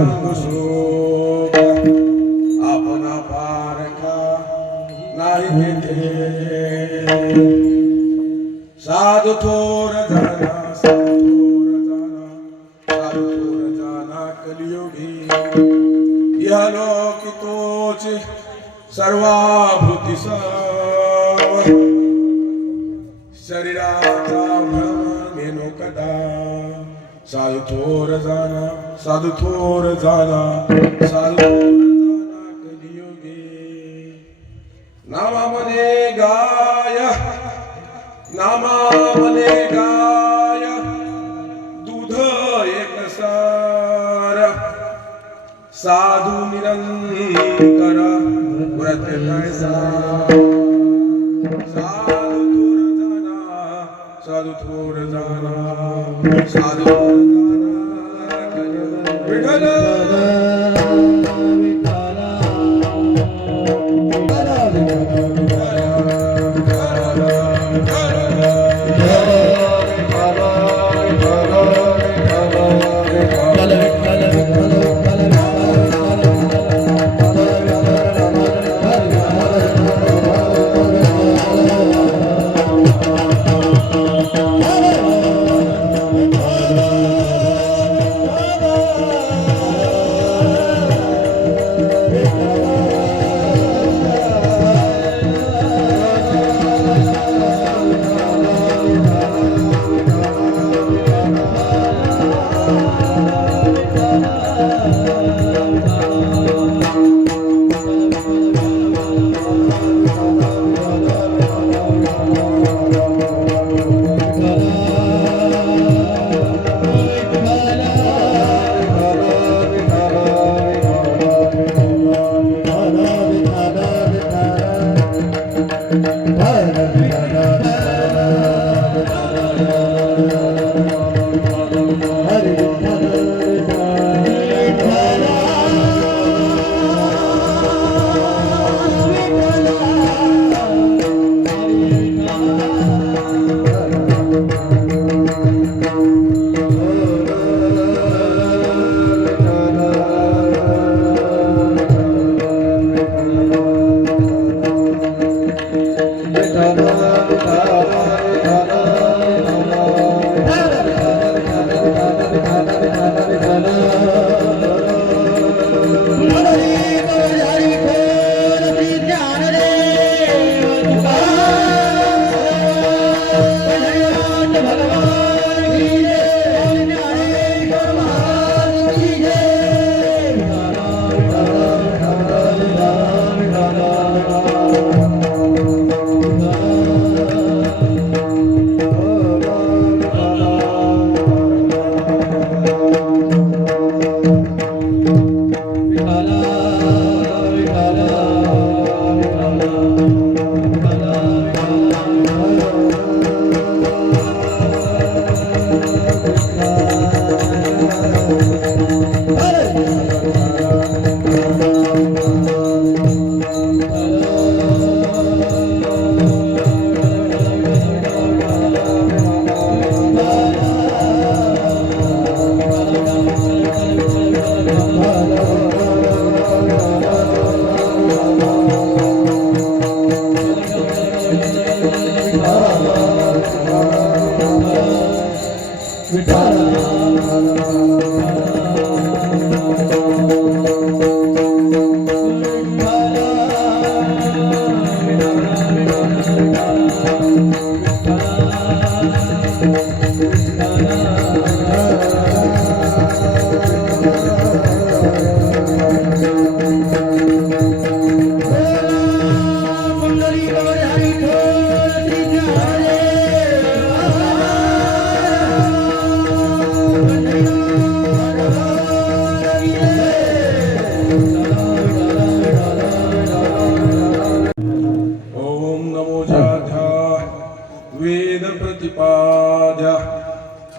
सांगू शोक आपणा पारखा नाही तेथे साधू थोर जाना साधू थोर जाना कलियुगी इहलोकी तोच सर्वाभूती शरीराचा भ्रम घेणो कदा साधू थोर जाना साधू थोर जाना साधू थोर जाना कलियुगे नामामध्ये गाय नामामध्ये गाय दूध एकसार साधू निरंतर व्रत कैसा साधू थोर जाना साधू थोर जाना विठ्ठल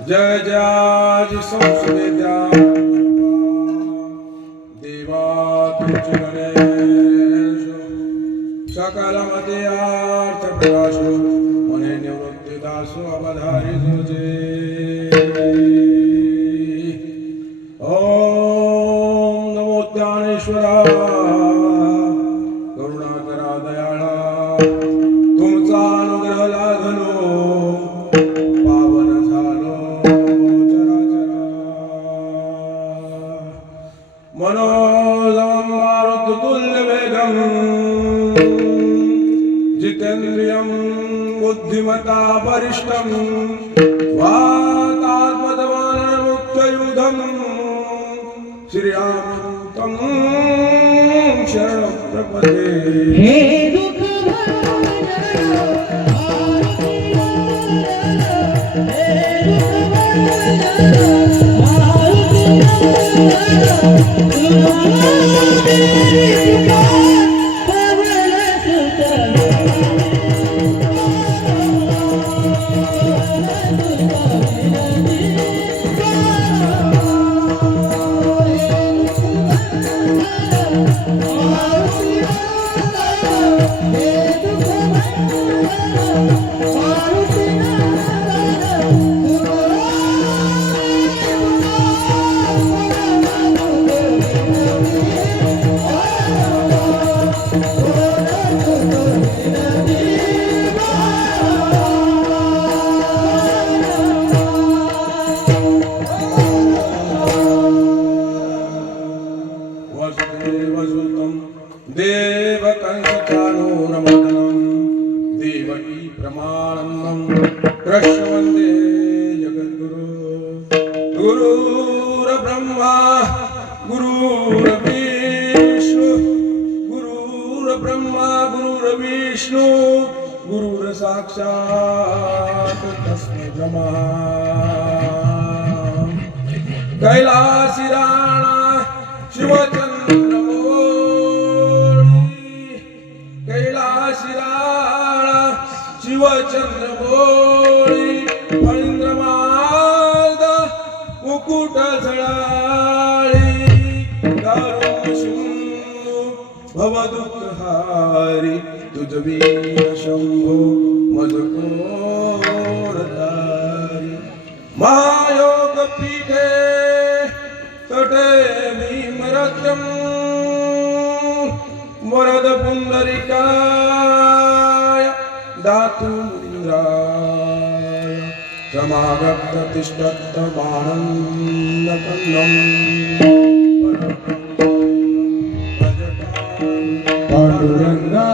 जय जय संस्वेद्या देवा तुझ गणेश सकलमते अर्थ प्रकाशो मने निवृत्ति दासो अवधारी तुझे। ओम तुमचा अनुग्रह लाभलो पावन झालो चराचरा मनोजं मारुततुल्यवेगं जितेन्द्रियं बुद्धिमता वरिष्ठं वातात्मतमानमुक्तयुधं श्रीरामं शरणं प्रपद्ये हे दुःख वसुदेवसुतं देवकंसचाणूरमर्दनं देवकी प्रमानन्दं कृष्ण वन्दे जगद्गुरु गुरुर्ब्रह्मा गुरुर्विष्णु गुरुर्ब्रह्मा गुरुर्विष्णु गुरुर्साक्षात् तस्मै नमः कैलासी राणा शिवचंद्रमौळी कैलासी राणा शिवचंद्रमौळी फणींद्रमार्ग मुकुट झळाळी दारुण सिंधू भवदुःखहारी तुझवीर शंभो मजकोरतारी महायोग पीठे तटे भीमरथं वरद पुंडरीकाय दातुमिन्द्राय समागत तिष्ठत्तमानन्दकन्दं पांडुरंगा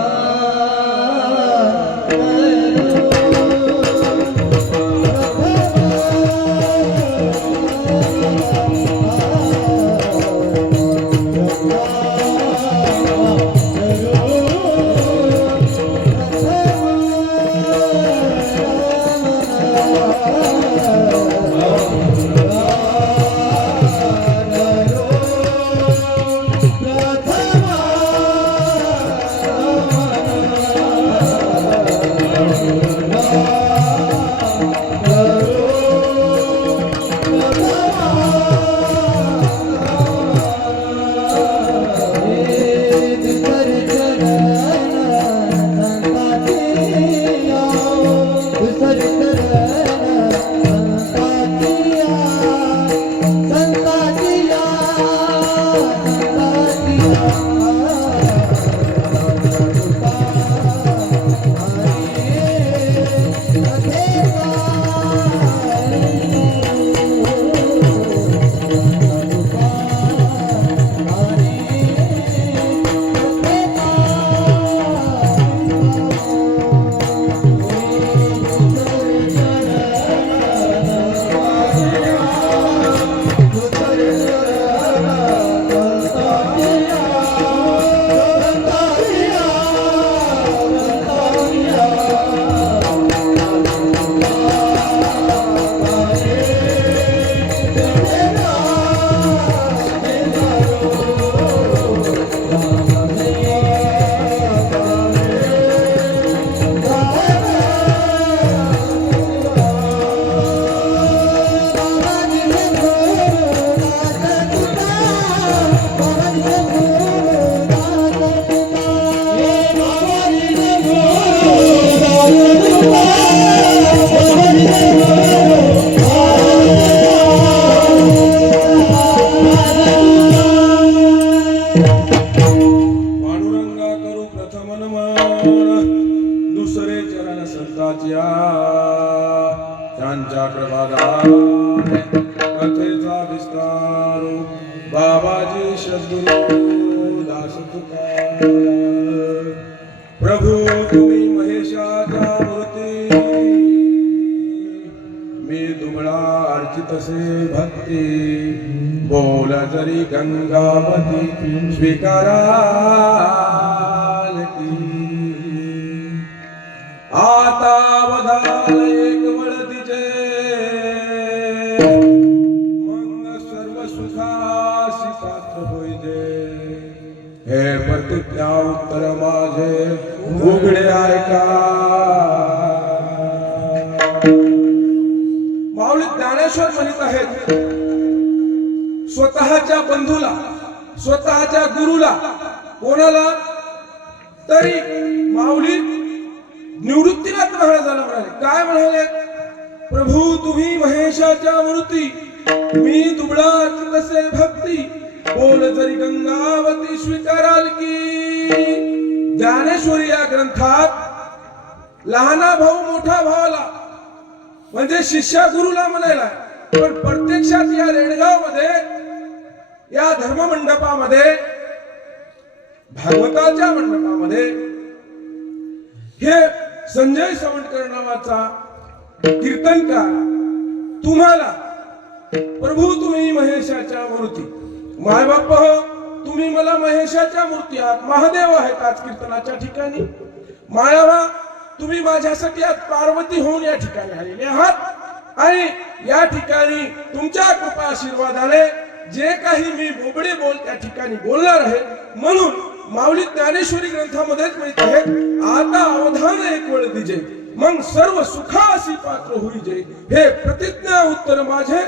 पांडुरंगा करू प्रथम नमन दुसरे चरण संतांच्या त्यांच्या कृपादान कथेचा विस्तार बाबाजी सद्गुरु दास तुकार. प्रभू तुम्ही महेशाच्या मूर्ती मी दुबळा अर्चितसे भक्ती बोल जरी गंगावती स्वीकाराल की. आता वधाल एक वळ तिचे मग सर्व सुखासी पात्र होईजे. हे प्रतिज्ञा उत्तर माझे उघडे ऐका. माऊली ज्ञानेश्वर म्हणत आहेत स्वतःच्या बंधूला स्वतःच्या गुरुला कोणाला तरी माऊली निवृत्तीनाथ महाराजांना म्हणाले. काय म्हणाले? प्रभू तुम्ही महेशाच्या मूर्ती मी दुबळा तसे भक्ती बोल जरी गंगावती स्वीकाराल की. ज्ञानेश्वरी या ग्रंथात लहाना भाऊ मोठा भावाला म्हणजे शिष्या गुरुला म्हणायला, पण प्रत्यक्षात या रेडगाव मध्ये या धर्म मंडपामध्ये भागवताच्या मंडपामध्ये हे संजय सवंडकर नावाचा कीर्तनकार तुम्हाला प्रभू तुम्ही महेशाच्या मूर्ती माय बाप हो तुम्ही मला महेशाच्या मूर्ती आहात महादेव आहेत आज कीर्तनाच्या ठिकाणी. मायावा तुम्ही माझ्यासाठी आज पार्वती होऊन या ठिकाणी आलेले आहात आणि या ठिकाणी तुमच्या कृपा आशीर्वादाने जे काही मी बोबडे बोल त्या ठिकाणी बोलणार आहे. म्हणून माऊली ज्ञानेश्वरी ग्रंथामध्येच म्हणत आहे आता अवधान एक वेळ दिजे मग सर्व सुखासी पात्र होईजे. हे प्रतिज्ञा उत्तर माझे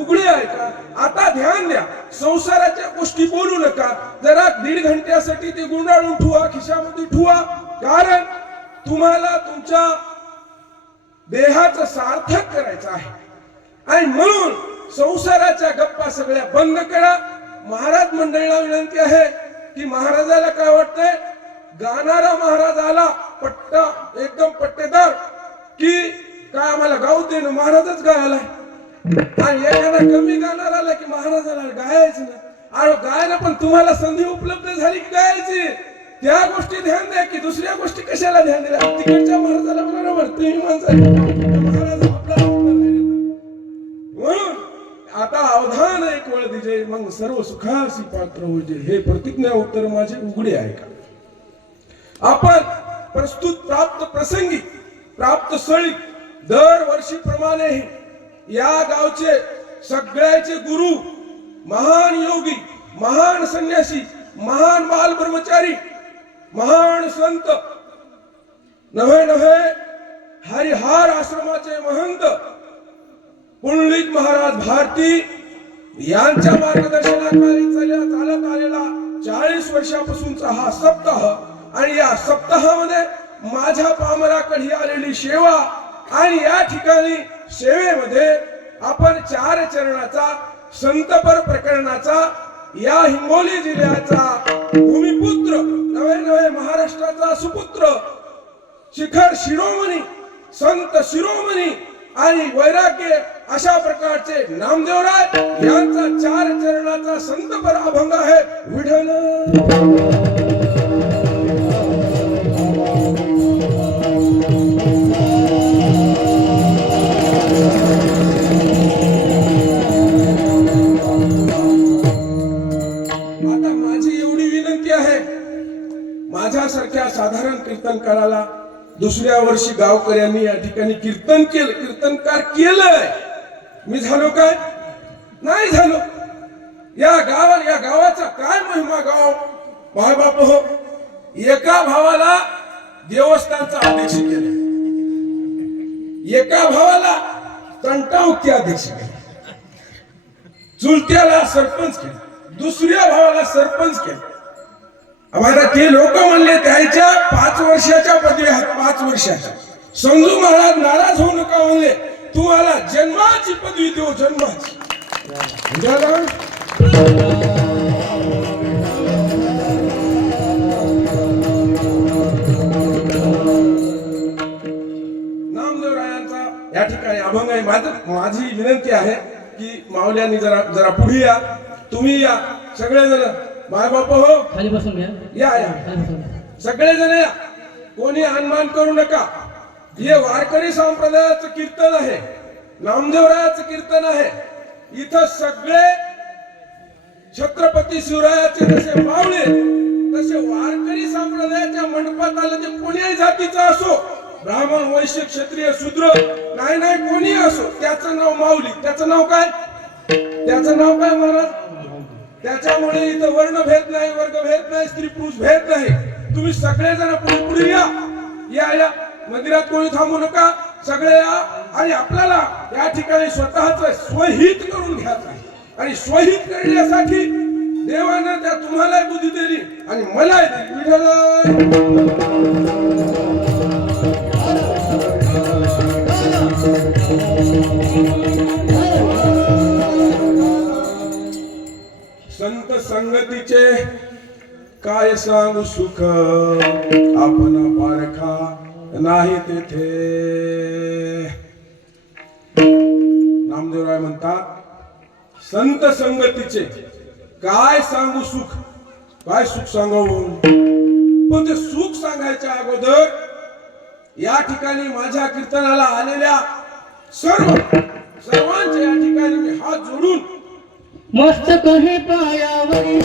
उघडे ऐका. आता ध्यान द्या, संसाराच्या गोष्टी बोलू नका. जरा 1.5 घंट्यासाठी ते गुंडाळून ठेवा, खिशामध्ये ठेवा. कारण तुम्हाला तुमच्या देहाचं सार्थक करायचं आहे आणि म्हणून संसाराच्या गप्पा सगळ्या बंद करा. महाराज मंडळीला विनंती आहे की महाराजाला काय वाटतंय, गाणारा महाराज आला पट्टा एकदम पट्टेदार की काय आम्हाला गाऊ दे ना, महाराजच गायलाय. आणि एखादा कमी गाणार आला की महाराजाला गायचं ना. अरे गायला पण तुम्हाला संधी उपलब्ध झाली की गायची. त्या गोष्टी ध्यान द्या की दुसऱ्या गोष्टी कशाला ध्यान द्या. तिकडच्या महाराजाला बरोबर तुम्ही माणसं महाराज आपला म्हणून आता अवधान एक वेळ दिजे मग सर्व सुखासी पात्र होजे. हे प्रतिज्ञा उत्तर माझे उघडे आहे का. आपण प्रस्तुत प्राप्त प्रसंगी प्राप्त स्थळी दरवर्षीप्रमाणे या गावचे सगळ्याचे गुरु महान योगी महान संन्यासी महान बाल ब्रह्मचारी महान संत नव्हे नव्हे हरिहार आश्रमाचे महंत पुंडलिक महाराज भारती यांच्या मार्गदर्शनाखाली चालत आलेला 40 वर्षापासूनचा हा सप्ताह आणि या सप्ताहामध्ये माझ्या पामराकडे आलेली सेवा आणि या ठिकाणी सेवेमध्ये आपण 4 चरणाचा संतपर प्रकरणाचा या हिंगोली जिल्ह्याचा भूमिपुत्र नवे नवे महाराष्ट्राचा सुपुत्र शिखर शिरोमणी संत शिरोमणी आणि वैराग्य अशा प्रकारचे नामदेवराय यांचा 4 चरणाचा संतपर अभंग आहे. विठ्ठल माझ्यासारख्या साधारण कीर्तनकाराला दुसऱ्या वर्षी गावकऱ्यांनी या ठिकाणी कीर्तन केलं कीर्तनकार केलंय. मी झालो काय नाही झालो. या गावाचा काय महिमा गाव भाई बाप हो. एका भावाला देवस्थानचा अध्यक्ष केलं, एका भावाला तंटामुक्ती अध्यक्ष केलं, चुलत्याला सरपंच केलं, दुसऱ्या भावाला सरपंच केलं. आम्हाला ते लोक म्हणले त्याच्या 5 वर्षाच्या पदवी आहेत 5 वर्षाच्या. समजू महाराज नाराज होऊ नका म्हणले तुम्हाला जन्माची पदवी देऊ जन्माची. अभंग आहे. माझी विनंती आहे की माऊल्यांनी जरा जरा पुढे या, तुम्ही या सगळेजण, माय बाप हो खाली बसून घ्या. या या खाली बसून घ्या. सगळेजण या, कोणी अनुमान करू नका. हे वारकरी संप्रदायाचं कीर्तन आहे, नामदेवरायाचं कीर्तन आहे. इथं सगळे छत्रपती शिवरायाचे जसे मावळे तसे वारकरी संप्रदायाच्या मंडपात आलं ते कोणीही जातीचा असो, ब्राह्मण वैश्य क्षत्रिय शूद्र नाही नाही कोणी असो, त्याचं नाव माऊली. त्याचं नाव काय? त्याचं नाव काय महाराज? त्याच्यामुळे इथं वर्णभेद नाही, वर्गभेद नाही, स्त्री पुरुष भेद नाही. तुम्ही सगळेजण पुढे पुढे या या या. मंदिरात कोणी थांबू नका, सगळे या. आणि आपल्याला या ठिकाणी स्वतःच स्वहित करून घ्यायचं आहे. आणि स्वहित करण्यासाठी देवानं त्या तुम्हाला बुद्धी दिली आणि मला दिली. विठ्ठल संत संगतीचे काय सांगू सुख, आपण पारखा नाही तेथे. नामदेवराय म्हणतात संत संगतीचे काय सांगू सुख, काय सुख सांगावं. पण ते सुख सांगायच्या अगोदर या ठिकाणी माझ्या कीर्तनाला आलेल्या सर्वांच्या या ठिकाणी मी हात जोडून मस्त कहे पायावरी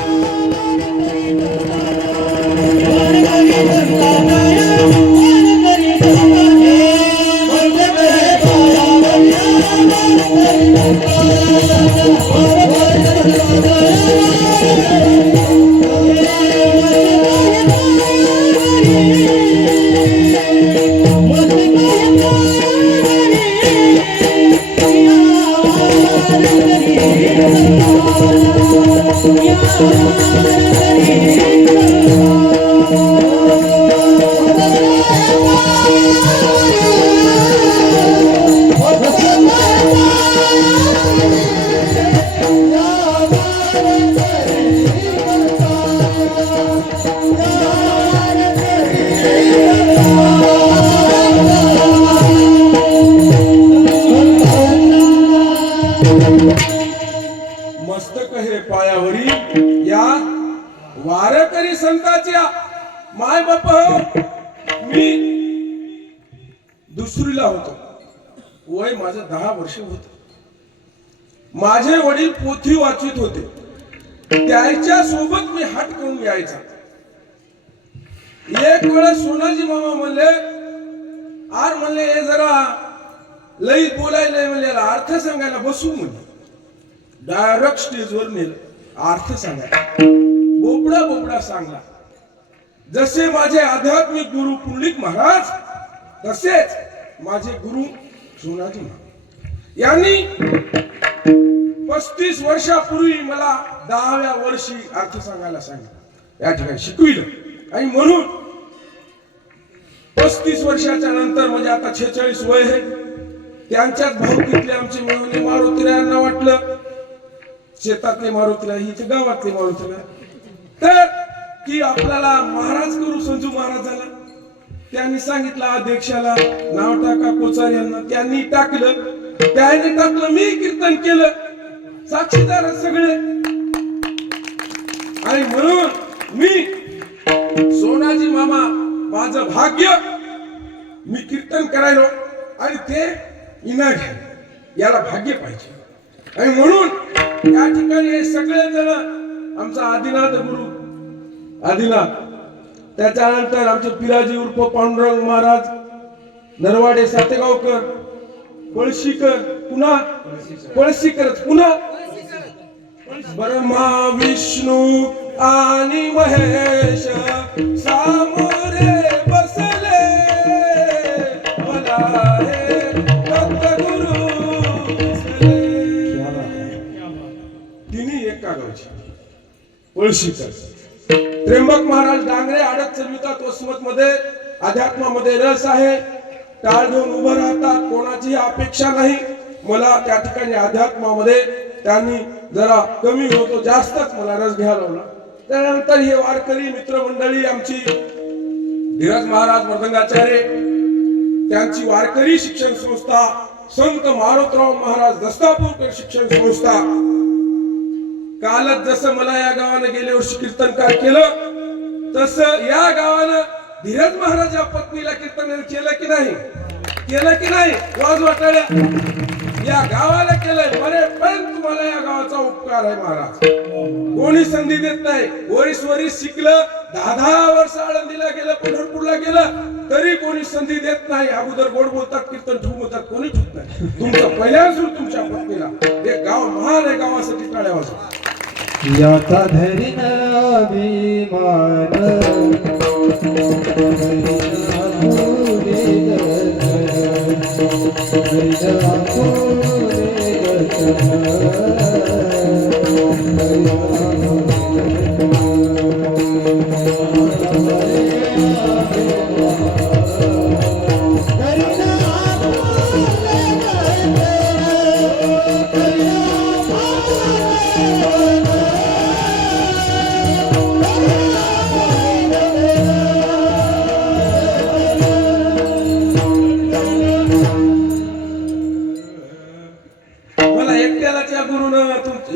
मस्तक हे पायावरी या वारकरी संतांच्या माय बाप हो. मी दुसरीला होतो, वय माझं 10 वर्ष होत. माझे वडील पोथी वाचित होते, त्याच्या सोबत मी हात करून यायचा. एक वेळेस सोनाजी मामा म्हणले, आर म्हणले हे जरा लई बोलायला म्हणले, अर्थ सांगायला बसू म्हणजे. डायरेक्ट स्टेजवर नेलं, अर्थ सांगायला बोबडा बोबडा सांगला. जसे माझे आध्यात्मिक गुरु पुंडलिक महाराज तसेच माझे गुरु सोनाजी महाराज यांनी 35 वर्षापूर्वी मला 10व्या वर्षी अर्थ सांगायला सांगितलं, या ठिकाणी शिकविलं. आणि म्हणून 35 वर्षाच्या नंतर म्हणजे आता 46 वय आहे, त्यांच्याच भावकीतले आमचे मिळवले मारुतीरायांना वाटलं शेतातले मारुतीला इथे गावातले मारुतीला तर की आपल्याला महाराज करू संजू महाराजाला. त्यांनी सांगितलं अध्यक्षाला नाव टाका कोचार यांना, त्यांनी टाकलं. त्याने टाकलं, मी कीर्तन केलं, साक्षीदार सगळे. आणि म्हणून मी सोनाजी मामा माझं भाग्य, मी कीर्तन करायलो आणि ते इना घ्या, याला भाग्य पाहिजे. आणि म्हणून या ठिकाणी हे सगळे जण, आमचा आदिनाथ गुरु आदिनाथ, त्याच्यानंतर आमचे पिराजी उर्फ पांडुरंग महाराज, नरवाडे सातेगावकर, पळशीकर, पुन्हा पळशीकरच, पुन्हा ब्रह्मा विष्णू आणि महेश सामोरे बसले, मला हे दत्तगुरु दिसले. तिन्ही एका गावचे पळशीकर. त्र्यंबक महाराज डांगरे आडत चलवितात वसमत मध्ये, अध्यात्मामध्ये रस आहे, टाळ घेऊन उभं राहतात, कोणाची अपेक्षा नाही. मला त्या ठिकाणी अध्यात्मामध्ये त्यांनी जरा कमी होतो, जास्तच मला रस घ्यायला लावला. त्यानंतर हे वारकरी मित्रमंडळी आमची धीरज महाराज मृदंगाचार्य, त्यांची वारकरी शिक्षण संस्था संत मारुतराव महाराज दस्तापूरकर शिक्षण संस्था. कालच जसं मला या गावानं गेल्या वर्षी कीर्तनकार केलं, तसं या गावानं धीरज महाराज या पत्नीला कीर्तन केलं की नाही? केलं की नाही? वाज वाटाळ्या या गावाला केलंय. मरेपर्यंत तुम्हाला या गावाचा उपकार आहे महाराज. कोणी संधी देत नाही. वरीस शिकलं, 10 वर्ष आळंदीला गेलं, पंढरपूरला गेलं, तरी कोणी संधी देत नाही. अगोदर गोड बोलतात, कीर्तन ठेवून होतात, कोणी ठेवत नाही. तुमचं पहिल्यापासून तुमच्या पत्नीला हे गाव महान आहे. गावासाठी टाळ्या वाजवा. याचा धरीन अभिमान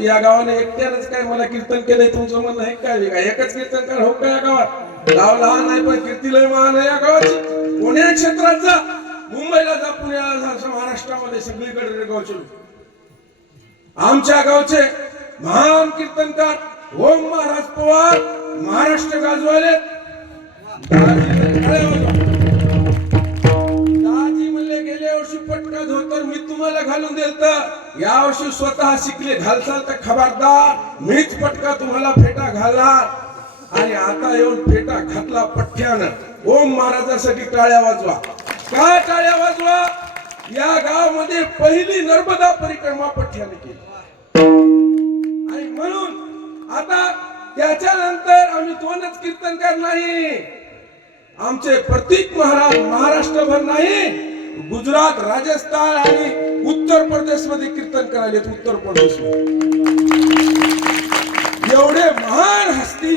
या गावाने एकट्यानेच काय मला कीर्तन केलंय? तुमचं म्हणणं आहे काय? एकच कीर्तनकार हो का या गावात? गाव लहान नाही पण कीर्ती लय महान आहे या गावाची. कोण्या क्षेत्रात जा, मुंबईला जा, पुण्याला जा, महाराष्ट्रामध्ये सगळीकडे गावचे लोक. आमच्या गावचे महान कीर्तनकार ओम महाराज पवार महाराष्ट्र गाजवाले. दाजी म्हणले गेल्या वर्षी पटका धोतर मी तुम्हाला घालून दिलत, या वर्षी स्वतः शिकले घालसाल तर खबरदार मीच पटका तुम्हाला फेटा घालणार. आणि आता येऊन फेटा घातला पठ्यानं. ओम महाराजासाठी टाळ्या वाजवा. का टाळ्या वाजवा? या गावामध्ये पहिली नर्मदा परिक्रमा पठ्याने केली. आणि म्हणून आता त्याच्यानंतर आम्ही 2च कीर्तनकार नाही. आमचे प्रतीक महाराज महाराष्ट्रभर नाही, गुजरात, राजस्थान आणि उत्तर प्रदेश मध्ये कीर्तन करायले. उत्तर प्रदेश एवढे महान हस्ती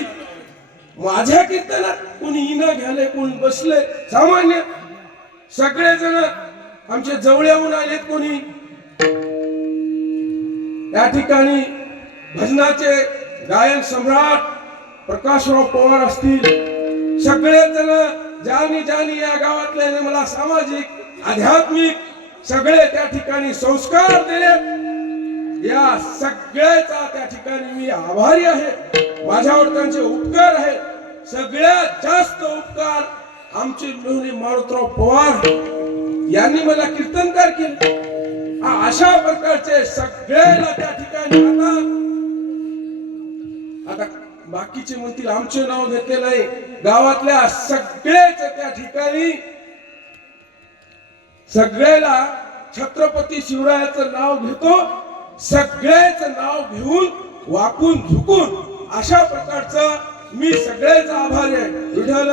माझ्या कीर्तनात कोणी इना घ्याले, कोणी बसले, सामान्य सगळेजण आमचे जवळून आलेत. कोणी या ठिकाणी भजनाचे गायन सम्राट प्रकाशराव पवार असतील, सगळेजण जानी या गावातले मला सामाजिक आध्यात्मिक सगळे त्या ठिकाणी संस्कार दिले. या सगळ्याचा त्या ठिकाणी मी आभारी आहे. माझ्यावर त्यांचे उपकार आहे. सगळ्यात जास्त उपकार आमचे मेहुणे मारुतराव पवार यांनी मला कीर्तनकार केले. अशा प्रकारचे सगळ्याला त्या ठिकाणी आता बाकीचे म्हणतील आमचे नाव घेतले नाही. गावातल्या सगळेच त्या ठिकाणी सगळ्याला छत्रपती शिवरायाचं नाव घेतो. सगळेच नाव घेऊन वाकून झुकून अशा प्रकारचं मी सगळ्याचा आभारी आहे. विठ्ठल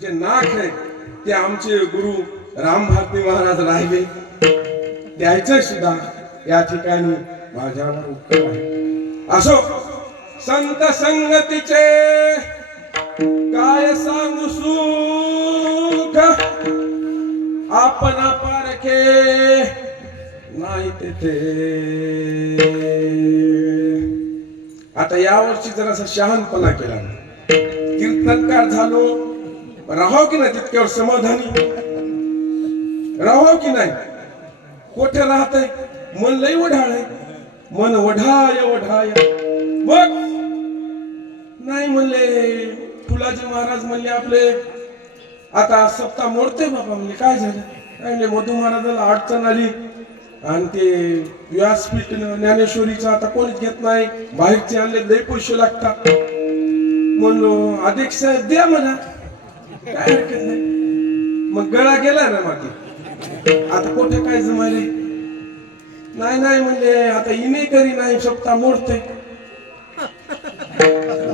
जे नाक आहे ते आमचे गुरु राम भारती महाराज राहिले. त्याचे सुद्धा या ठिकाणी माझ्यावर उत्तर आहे. असो संत संगतीचे काय सांगू सुख, आपण पारखे नाही तेथे. आता यावर्षी जरासा शहाणपणा केला, कीर्तनकार झालो, राहाव की नाही तितक्यावर समाधानी राहाव की नाही. कोठे राहतय मन लय वढाळ आहे, मन वढाय वढाय. बघ नाही म्हणले फुलाजी महाराज म्हणले आपले आता सप्ताह मोडते बाबा. म्हणले काय झालं? काय म्हणले मधु महाराजाला अडचण आली आणि ते व्यासपीठ ज्ञानेश्वरीचा आता कोणीच घेत नाही, बाहेरचे आणले लय पैसे लागतात. म्हणलो अध्यक्ष साहेब द्या मला, काय हरकत नाही. मग गळा गेला ना मागे. आता कुठे काय जमायले? नाही नाही म्हणले आता इने करी नाही, सप्ताह मोडते.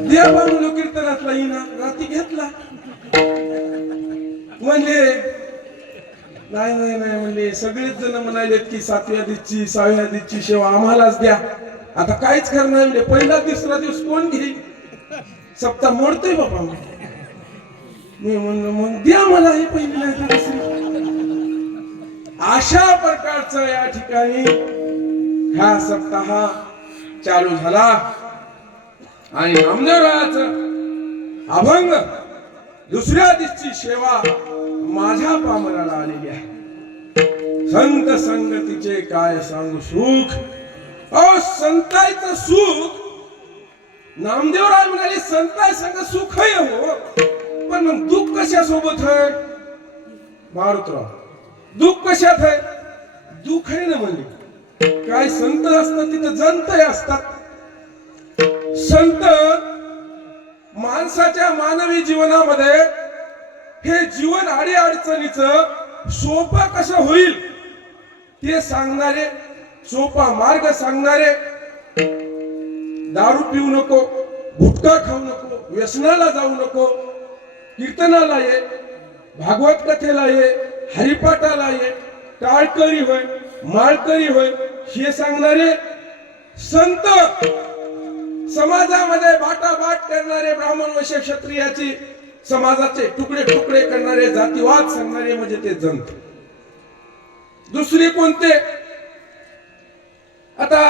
द्या बा म्हणलो कीर्तनातला इना. रात्री घेतला. म्हणले नाही नाही नाही म्हणले सगळेच जण म्हणालेत की 7व्या दिवशी 6व्या दिवशी सेवा आम्हालाच द्या. आता काहीच करणार नाही म्हणले. पहिला तिसरा दिवस कोण घेईल? सप्ताह मोडतोय बाबा. मी म्हणलो मग द्या मला हे पहिली नाही तर दुसरी. अशा प्रकारचं या ठिकाणी हा सप्ताह चालू झाला आणि नामदेवरायाचं अभंग दुसऱ्या दिवशी सेवा माझ्या पामराला आलेली आहे. संत संगतीचे काय सांगू सुख. अहो संतांचं सुख नामदेवराय म्हणाले संताय संग सुख आहे हो, पण मग दुःख कशा सोबत आहे? मारुतराव दुःख कशात आहे? दुःख आहे ना म्हणले. काय संत असतात तिथं जंतही असतात. संत माणसाच्या मानवी जीवनामध्ये हे जीवन आडी अडचणीचं सोपं कसं होईल ते सांगणारे, सोपा मार्ग सांगणारे. दारू पिऊ नको, गुटखा खाऊ नको, व्यसनाला जाऊ नको, कीर्तनाला ये, भागवत कथेला ये, हरिपाठाला ये, टाळकरी होय, माळकरी होय हे सांगणारे संत. समाजामध्ये बाटाबाट करणारे, ब्राह्मण वैश्य क्षत्रियाची समाजाचे तुकडे तुकडे करणारे, जातीवाद सांगणारे म्हणजे ते जंत. दुसरी कोणते? आता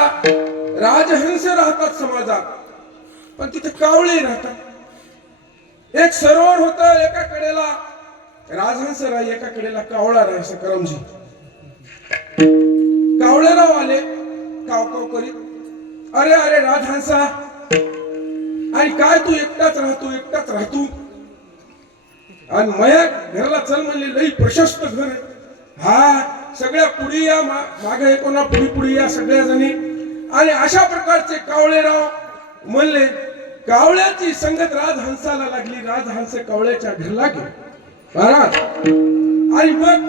राजहंस राहतात समाजात, पण तिथे कावळे राहतात. एक सरोवर होत, एका कडेला राजहंस राही, एका कडेला कावळा राहायचा करमजी. कावळेराव आले काव काव करीत, अरे अरे राजहंसा, आणि काय तू एकटाच राहतो, एकटाच राहतो. आणि मया घरला चल म्हणले, लई प्रशस्त घर आहे. हा सगळ्या पुढे या, मागे कोणा पुढी पुढे या सगळ्या जणी. आणि अशा प्रकारचे कावळेराव म्हणले. कावळ्याची संगत राजहंसाला लागली. राजहंस कावळ्याच्या घरला गेले महाराज. आणि मग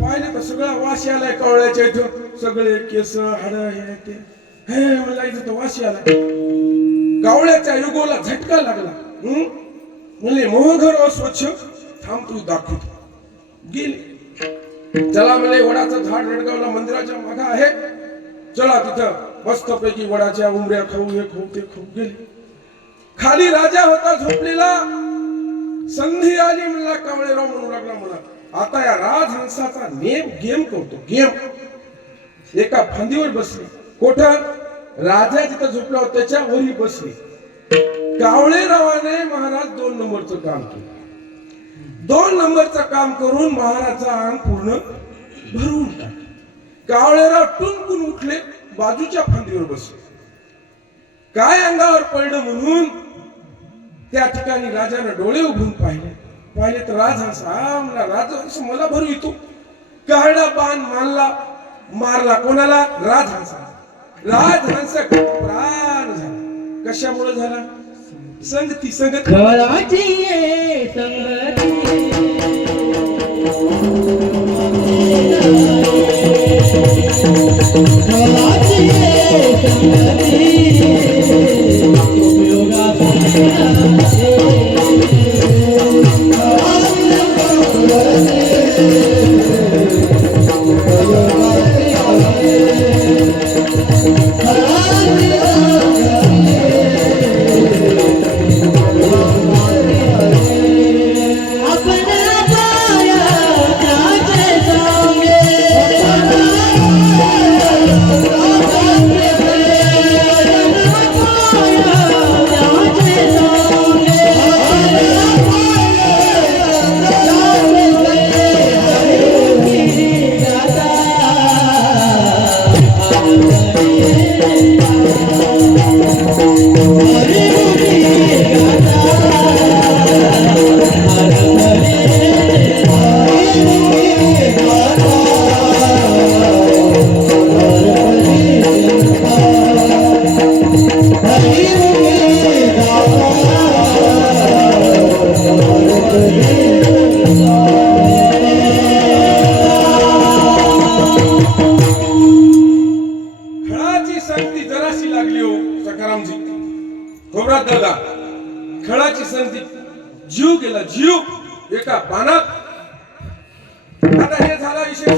पाहिले तर सगळा वास आलाय कावळ्याच्या इथं. सगळे केस हाड हे ते हे म्हणला इथं तो वास आला. कावळ्याच्या युगोला झटका लागला. म्हणले मोहघर अस्वच्छ, थांब तू दाखवतो. गेले. चला म्हणले वडाचं झाड रडगावला मंदिराच्या मागे आहे, चला तिथं मस्तपैकी वडाच्या उंबऱ्या खाऊ, हे खाऊ ते खाऊ. गेले. खाली राजा होता झोपलेला. संधी आली म्हणला कावळेराव म्हणू लागला, मला आता या राजहंसाचा गेम करतो. गेम. एका फांदीवर बसली. कोठं? राजा जिथं झोपला होता त्याच्यावरही बसली. कावळेरावाने महाराज 2 नंबरचं काम केलं. 2 नंबरचं काम करून महाराजचा अंग पूर्ण भरून टाकलं. कावळेराव टुनकून उठले, बाजूच्या फांदीवर बसले. काय अंगावर पडलं म्हणून त्या ठिकाणी राजाने डोळे उघडून पाहिले तर राजहंस. हा म्हणला, राजहंस मला भरवितो. काढला बाण, मारला कोणाला? राजहंस. राजहंस प्राण झाला. कशामुळे झाला? संगती. खराची ये संगती, खराची ये संगती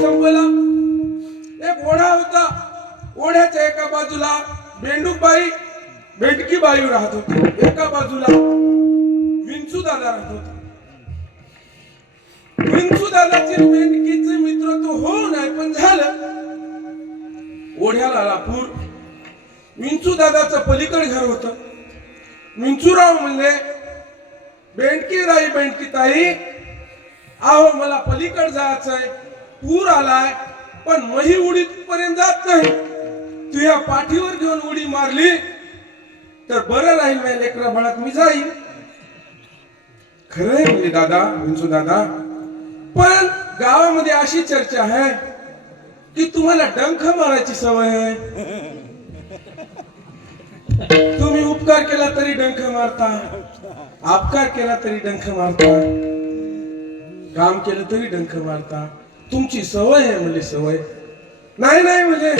संपला. एक ओढा होता. ओढ्याच्या एका बाजूला बेंडूकबाई बेंडकी बाई राहत होती. एका बाजूला विंचू दादा राहत होते. विंचू दादाचे बेंडकीचे मित्र तो होऊ नाही पण झालं. ओढ्याला आला पूर. विंचू दादाचं पलीकडे घर होतं. विंचूराव म्हणले बेंडकी राई बेंडकी ताई आहो मला पलीकडे जायचंय. पूर आलाय पण मही उडी पर्यंत जात नाही. तू या पाठीवर घेऊन उडी मारली तर बरं राहील. माझ्या लेकरा बाळात मी जाईल. खरंय म्हणजे दादा विंचू दादा पण गावामध्ये अशी चर्चा आहे की तुम्हाला डंख मारायची सवय आहे. तुम्ही उपकार केला तरी डंख मारता. अपकार केला तरी डंख मारता. काम केलं तरी डंख मारता. तुमची सवय आहे म्हणजे सवय. नाही नाही म्हणजे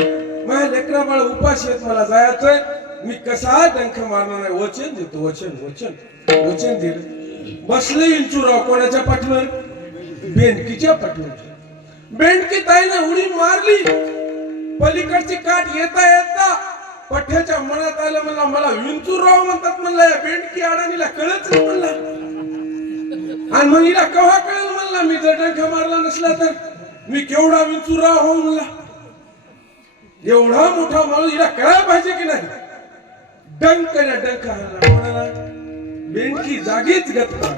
माझ्या लेकरा बाळ उपाशी आहेत मला जायचंय. मी कसा डंख मारणार नाही. वचन देतो वचन वचन वचन दिलं. बसले विंचूराव कोणाच्या पाठीवर बेंडकीच्या पाठीवर. बेंडकी ताईने उडी मारली. पलीकडची काठ येता येता पठ्याच्या मनात आलं म्हणला मला विंचूराव म्हणतात म्हणला. या बेंडकी अडाणीला कळच नाही म्हणला. आणि मग हिला केव्हा कळेल म्हणला मी जर डंख मारला नसला तर मी केवढा विंचूराव हो म्हणला. एवढा मोठा माणूस हिला कळायला पाहिजे की नाही. डंक ना डंक हाणला. बेंडकी जागीच गतला.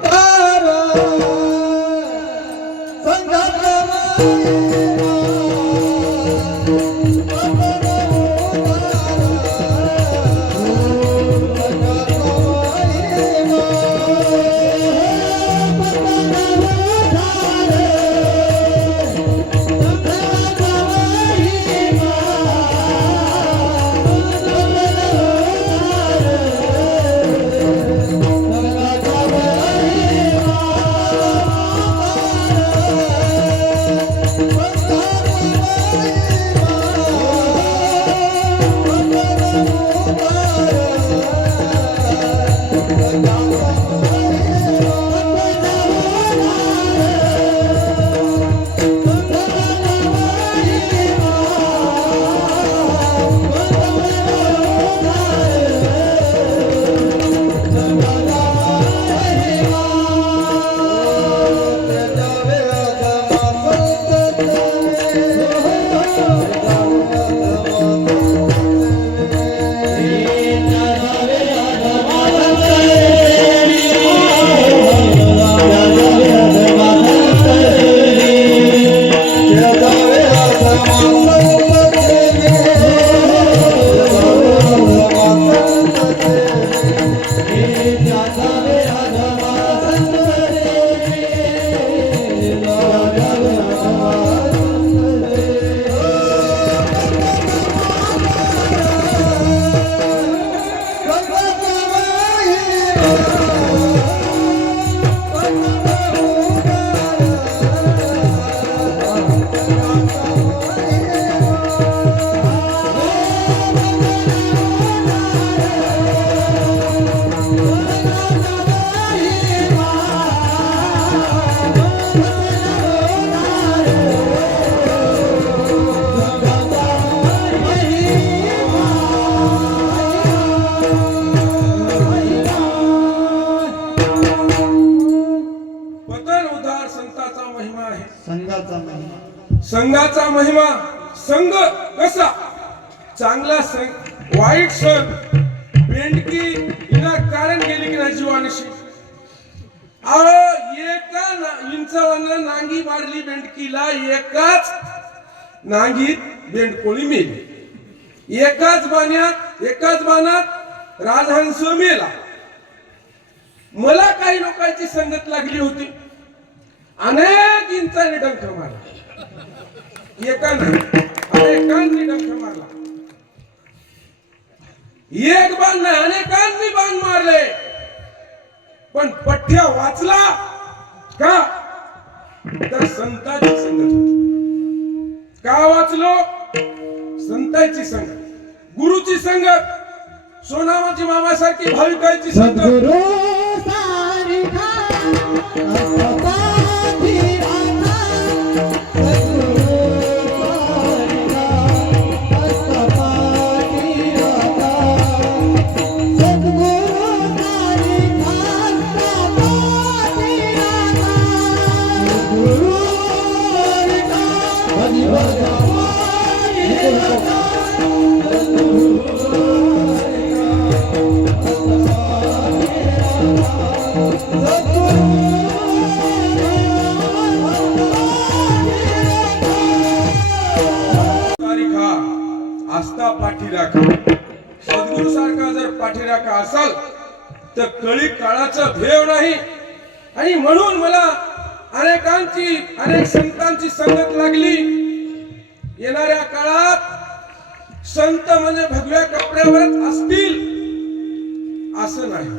संघाचा महिमा. संघ कसा चांगला संघ वाईट संघ. बेंडकी हिला कारण गेली की नाही जीवानिशी. एका इंचावानं नांगी मारली बेंडकीला. एकाच नांगीत बेंडकोळी मेली. एकाच बाणात राजहंस मेला. मला काही लोकांची संगत लागली होती. अनेक इंचाने डंख मारला. अनेकांनी डंख मारला. एक बाण नाही अनेकांनी बाण मारले पण पठ्या वाचला का तर संतांची संगत होती. का वाचलो? संतांची संगत, गुरुची संगत, सोनामाची मामासारखी भाविकांची संगत. सद्गुरु तारीखा आस्था पाठीराखा सद्गुरु सारखा जर पाठीराखा असाल तर कळी काळाचं भेव नाही. आणि म्हणून मला अनेक संतांची संगत लागली. येणाऱ्या काळात संत म्हणजे भगव्या कपड्यावरच असतील असं नाही.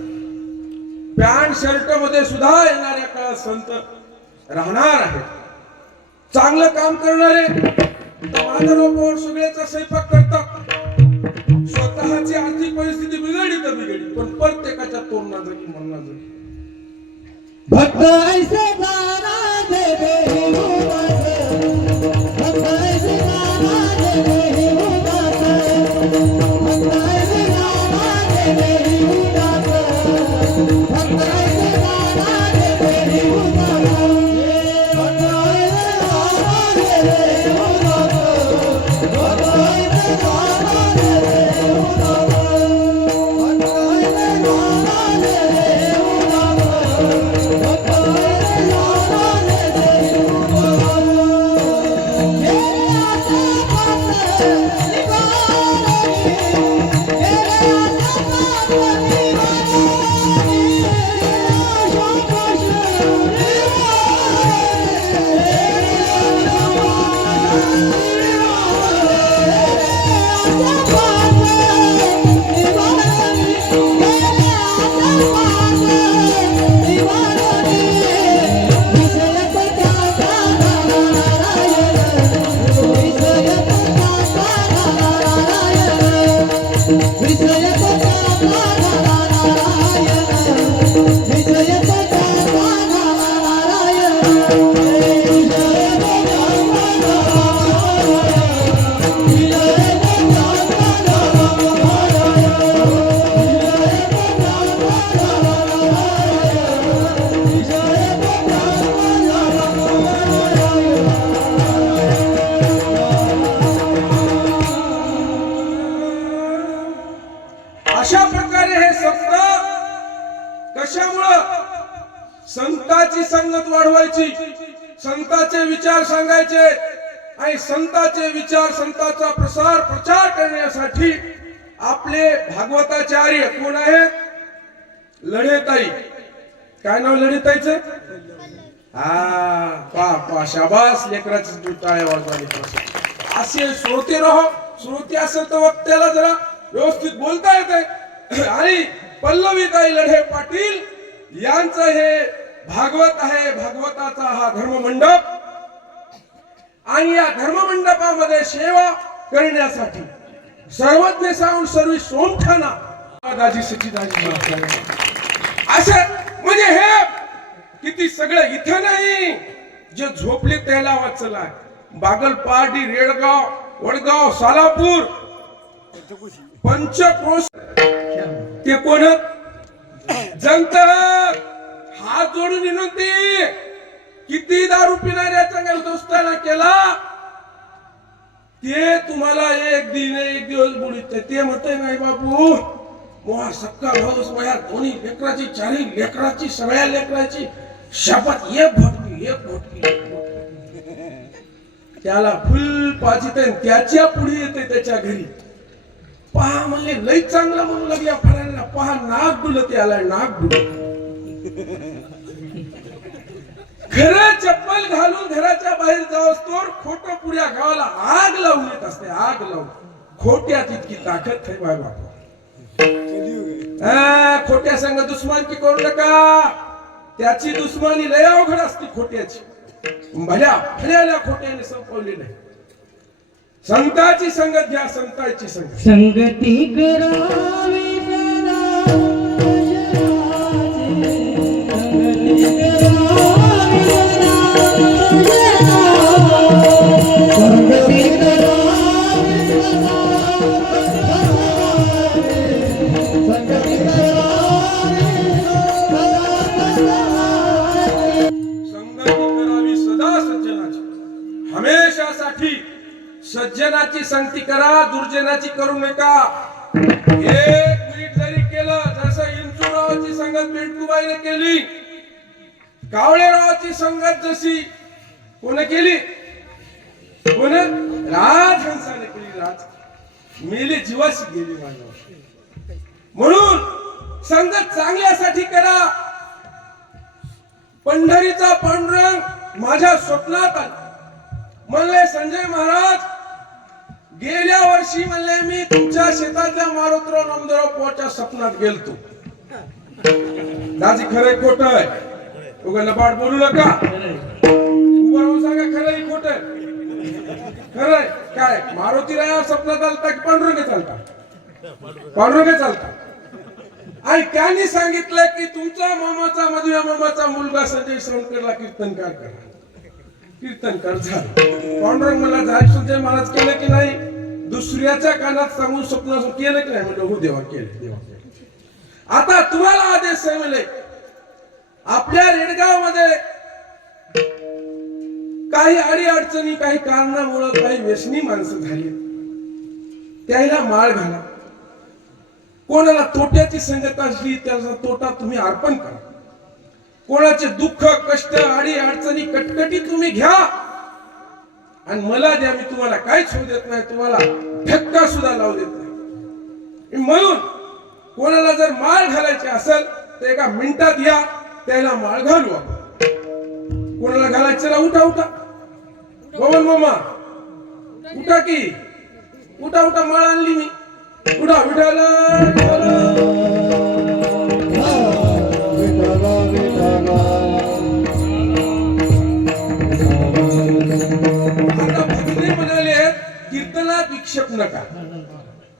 पॅन्ट शर्ट मध्ये सुद्धा येणाऱ्या काळात संत राहणार आहेत. चांगलं काम करणारे माधवराव सगळ्याचा स्वयंपाक करतात. स्वतःची आर्थिक परिस्थिती बिघडली तर बिघडली पण प्रत्येकाच्या तोंडाचं की म्हणण्याचं भक्त ऐसे गाना देवे उदास, भक्त ऐसे गाना देवे उदास, भक्त ऐसे गाना देवे उदास, भक्त ऐसे गाना देवे उदास, भक्त ऐसे गाना देवे उदास, भक्त ऐसे गाना देवे उदास, भक्त ऐसे गाना देवे उदास. अशा प्रकारे हे सप्त कशामुळं संतांची संगत वाढवायची, संतांचे विचार सांगायचे आणि संतांचे विचार संतांचा प्रचार करण्यासाठी आपले भागवताचार्य कोण आहेत? लढेताई. काय नाव लढेताईचं? पा शाबास लेकराची टाळ्या वाजवायला. असे श्रोते राहो. श्रोते असेल तर वक्त्याला जरा व्यवस्थित बोलता येते. आणि पल्लवीताई लढे पाटील यांचं हे भागवत आहे. भागवताचा हा धर्ममंडप आणि या धर्ममंडपामध्ये सेवा करण्यासाठी सर्वज्ञ साऊंड सर्व्हिस सोमठाणा दाजी सचिदाजी असे म्हणजे हे किती सगळं इथं नाही. जे झोपले त्याला वाचला. बागलपाडी, रेडगाव, वडगाव, सालापूर, पंचक्रोश ते कोण जनता हात जोडून विनंती. किती दारू पिणाऱ्याचा दोस्ताना केला ते तुम्हाला एक दिवस बुडीत. ते म्हणते नाही बापू मोहा सक्का भाऊस माझ्या दोन्ही लेकराची, चारी लेकराची, सगळ्या लेकराची शपथ एक घोटकी. त्याला फुल पाचित त्याच्या पुढे येते त्याच्या घरी. पहा म्हणले लई चांगला म्हणू लागल्या फरांना. पहा नाक डुलत आलाय, नाक डुलत. खरं चप्पल घालून घराच्या बाहेर जावस तोर खोटं पुऱ्या गावाला आग लावून येत असते. आग लावून. खोट्यात इतकी ताकद आहे बाय बापू. खोट्या संग दुश्मनी करू नका. त्याची दुश्मनी लय अवघड असते खोट्याची. भल्या खोट्याने संपवली नाही. संताची संगत घ्या. संताची संगत संगती करावी सदा संगती करावी सदा सज्जनाची. हमें महेशासाठी सज्जनाची संगती करा, दुर्जनाची करू नका. एक मिनिट जरी केलं, जसं इंचूरावाची संगत बेंटकुबाईने केली, कावळेरावाची संगत जशी कोण केली, कोण राजहंसाने केली. राज मेले जीवाशी गेली माझ्या. म्हणून संगत चांगल्यासाठी करा. पंढरीचा पांडुरंग माझ्या स्वप्नात आला. म्हणले संजय महाराज, गेल्या वर्षी म्हणले मी तुमच्या शेतातल्या मारुतराव नामदेवराव पोहाच्या स्वप्नात गेलतो. दाजी खरंय खोट आहे? उगा लबाड बोलू नका. उभं राहून सांगा खरंय खोट खरंय. काय मारुतीराव स्वप्नात आलता की पांडुरंग चालता? पांडुरंग चालता. आणि त्यांनी सांगितलं की तुमचा मामाचा मधुया मामाचा मुलगा संजय सोनकरला कीर्तनकार करा. कीर्तनकार झालं. पांडुरंग मला जाय संजय महाराज केलं की नाही? दुसऱ्याच्या कानात सांगून स्वप्न केलं की नाही? म्हणजे हो देवा केलं, देवा केलं. आता तुम्हाला आदेश आहे. आपल्या रेडगाव मध्ये काही अडी अडचणी, काही कारणामुळे काही व्यसनी माणसं झाली, त्याला माळ घाला. कोणाला तोट्याची संगत असली त्याचा तोटा तुम्ही अर्पण करा. कोणाचे दुःख कष्ट अडी अडचणी कटकटी तुम्ही घ्या आणि मला द्या. मी तुम्हाला काहीच होऊ देत नाही, तुम्हाला धक्का सुद्धा लावू देत नाही. म्हणून कोणाला जर माळ घालायची असेल तर एका मिनिटात या, त्याला माळ घालू. कोणाला घालायचं, उठा उठा पवन मामा, उठा की उठा उठा, माळ आणली मी. उठा विठाला कीर्तनात विक्षेप नका.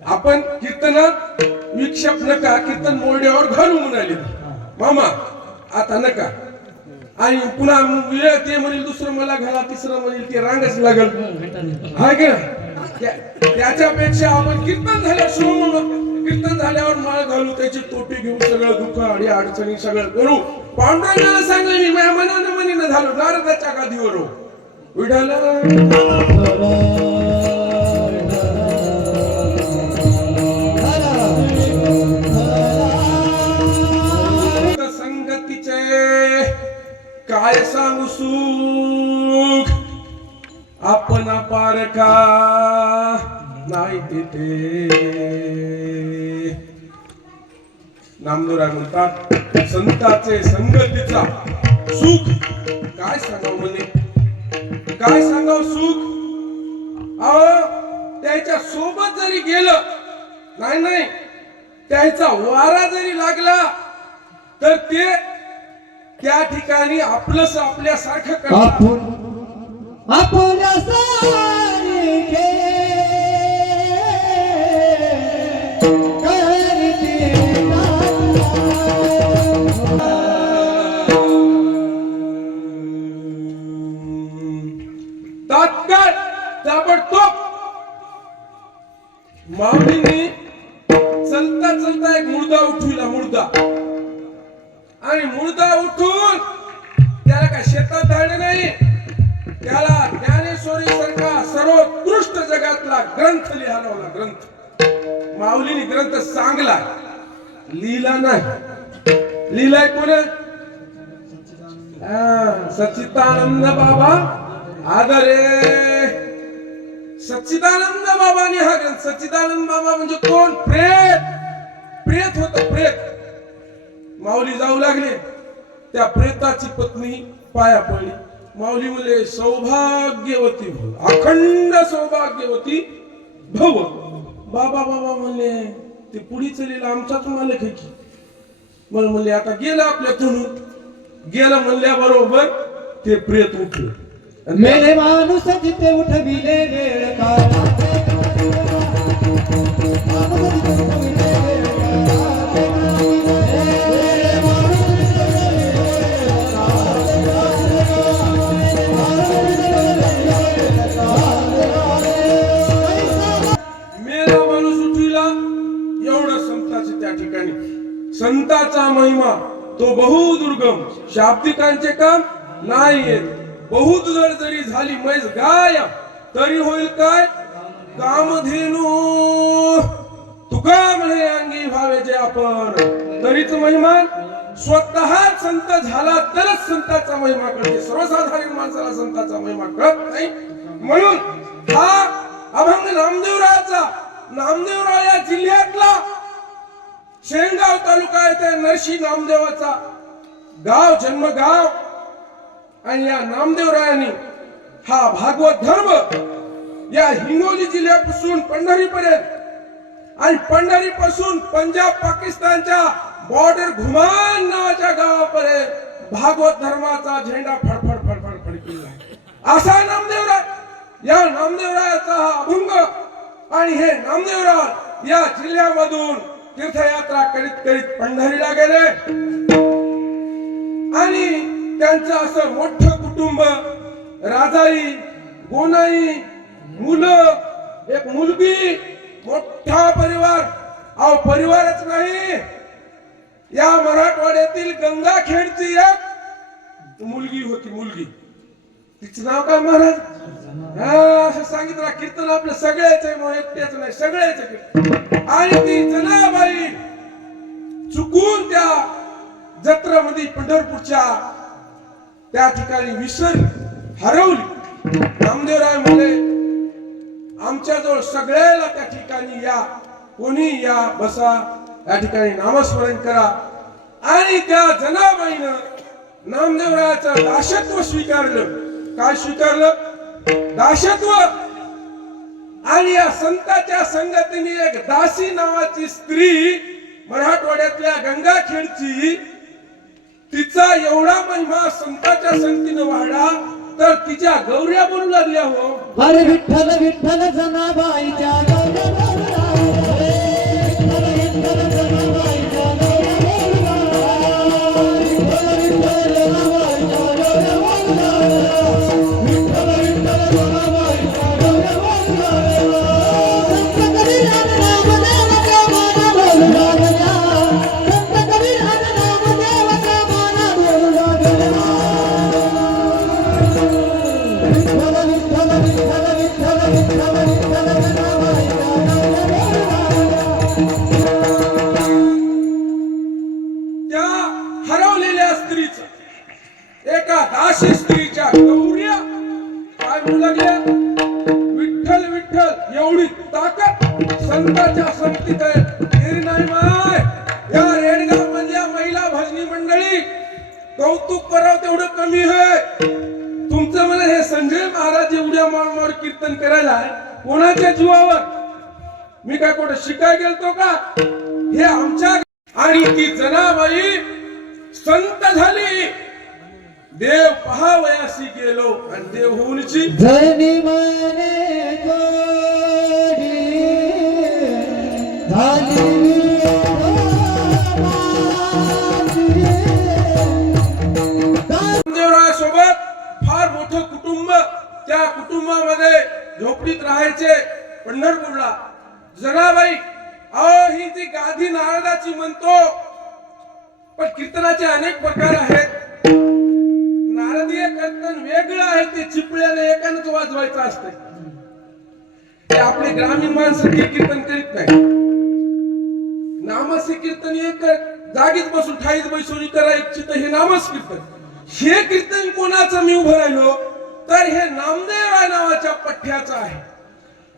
आपण कीर्तनात विक्षेप नका. कीर्तन मोरड्यावर घालू म्हणाले मामा, आता नका. आणि पुन्हा ते म्हणेल दुसरं मला घाला, तिसरं म्हणेल ते रांगच लागल. हाय की ना? त्याच्यापेक्षा आपण कीर्तन झाल्याशिवाय, कीर्तन झाल्यावर माळ घालू, त्याची तोटी घेऊन सगळं दुःख आणि अडचणी सगळं करू. पांडुरंगाला सांगले मी माझ्या मनानं म्हणीनं झालो, नारदाच्या गादीवर विठाला काय सांगू सुख आपण पारखा नाही तिथे. नामदेवराय म्हणतात संताचे संगतीचा सुख काय सांगाव म्हणे, काय सांगाव सुख. त्याच्या सोबत जरी गेलं नाही, त्याचा वारा जरी लागला तर ते त्या ठिकाणी आपलंच आपल्यासारखं करतात. आपल्या सारखे तात्काळ ताबडतोब माऊलींनी चलता चलता एक मुर्दा उठविला. मुर्दा आणि मुर्दा उठून त्याला काय शेतात धाडलं नाही, त्याला ज्ञानेश्वरी सारखा सर्वोत्कृष्ट जगातला ग्रंथ लिहावला. ग्रंथ माऊलीने ग्रंथ सांगला, लिहिला नाही. लिहिलाय कोण? सच्चिदानंद बाबा. आदरे सच्चिदानंद बाबांनी हा ग्रंथ. सच्चिदानंद बाबा म्हणजे कोण? प्रेत. प्रेत होत, प्रेत. माऊली जाऊ लागले, त्या प्रेताची पत्नी पाया पडली. माऊली म्हणले सौभाग्यवती भव, अखंड सौभाग्यवती भव. बाबा बाबा म्हणले ते पुढे चलेला आमचाच मालक आहे की. मला म्हणले आता गेलं आपल्यातून. गेलं म्हणल्याबरोबर ते प्रेत उठलं. मेले माणूस जिथे उठविले वेळ काळ. संताचा महिमा तो बहुदुर्गम, शाब्दिकांचे काम नाही येत. बहुत जर जरी झाली मैस गाय तरी होईल काय कामधेनू तुका म्हणे अंगी भावे जे आपण तरीच महिमान स्वतः संत झाला तरच संताचा महिमा कळते सर्वसाधारण माणसाला संताचा महिमा कळत नाही म्हणून हा अभंग नामदेवराव या जिल्ह्यातला शेंगाव तालुका येथे नरशी नामदेवाचा गाव जन्मगाव आणि या नामदेवरायांनी हा भागवत धर्म या हिंगोली जिल्ह्यापासून पंढरीपर्यंत आणि पंढरीपासून पंजाब पाकिस्तानच्या बॉर्डर घुमान नावाच्या गावापर्यंत भागवत धर्माचा झेंडा फडफड फडफड फडकलेला आहे असा नामदेवराय या नामदेवरायाचा हा अभंग आणि हे नामदेवराय या जिल्ह्यामधून तीर्थयात्रा करीत करीत पंढरीला गेले आणि त्यांचं असं मोठं कुटुंब राजाई गोनाई मुलं एक मुलगी मोठा परिवार अहो परिवारच नाही या मराठवाड्यातील गंगाखेडची एक मुलगी होती मुलगी तिचं नाव काय महाराज असं सांगितलं कीर्तन आपलं सगळ्याच आहे मग एकट्याच नाही सगळ्याच कीर्तन आणि ती जनाबाई चुकून त्या जत्रेमध्ये पंढरपूरच्या त्या ठिकाणी विसरली हरवली नामदेवराय म्हणले आमच्याजवळ सगळ्याला त्या ठिकाणी या कोणी या बसा त्या ठिकाणी नामस्मरण करा आणि त्या जनाबाईनं नामदेवरायाचं दासत्व स्वीकारलं काय स्वीकारलं दासत्व आणि या संताच्या संगतीने एक दासी नावाची स्त्री मराठवाड्यातल्या गंगाखेडची तिचा एवढा महिमा संताच्या संगतीने वाढला तर तिच्या गौऱ्या बनू लागल्या हो अरे विठ्ठल विठ्ठल जनाबाईच्या गौऱ्या बोलू लागल्या. विठ्ठल विठ्ठल जनाबाईच्या गौऱ्या बोलू लागल्या. विठ्ठल विठ्ठल जनाबाईच्या गौऱ्या बोलू लागल्या. विठ्ठल विठ्ठल जनाबाईच्या गौऱ्या बोलू लागल्या. संत कबीर आणि नामदेवाचा माना बोलू लागल्या. संत कबीर आणि नामदेवाचा माना बोलू लागल्या. त्या हरवलेल्या स्त्रीचं एका दासी स्त्रीच्या गौऱ्या काय म्हणू लागल्या विठ्ठल विठ्ठल एवढी ताकद संताच्या संगतीत आहे हेरी नाही माय या रेडगाव मधल्या महिला भजनी मंडळी कौतुक करावं तेवढं कमी आहे तुमचं मला हे संजय महाराज एवढ्या माळमाळ कीर्तन करायला आहे कोणाच्या जीवावर मी काय कुठे शिकाय गेलतो का हे आमच्या आणि ती जनाबाई संत झाली देव पहावयासी गेलो आणि देव होऊनची धनी मने जोडी झाली नामदेवराय सोबत फार मोठं कुटुंब त्या कुटुंबामध्ये झोपडीत राहायचे पंढरपूरला जनाबाई अहो ही जी गादी नारदाची म्हणतो पण कीर्तनाचे अनेक प्रकार आहेत नारदीय कीर्तन वेगळं आहे ते चिपळ्याने एकानंच वाजवायचं असते ते आपले ग्रामीण माणसं ते कीर्तन करीत नाही नामस्य कीर्तन एक जागीच बसून ठाईच बसून करा इच्छित हे नामस कीर्तन हे कीर्तन कोणाचं मी उभं राहिलो तर हे नामदेवराय नावाच्या पठ्याचं आहे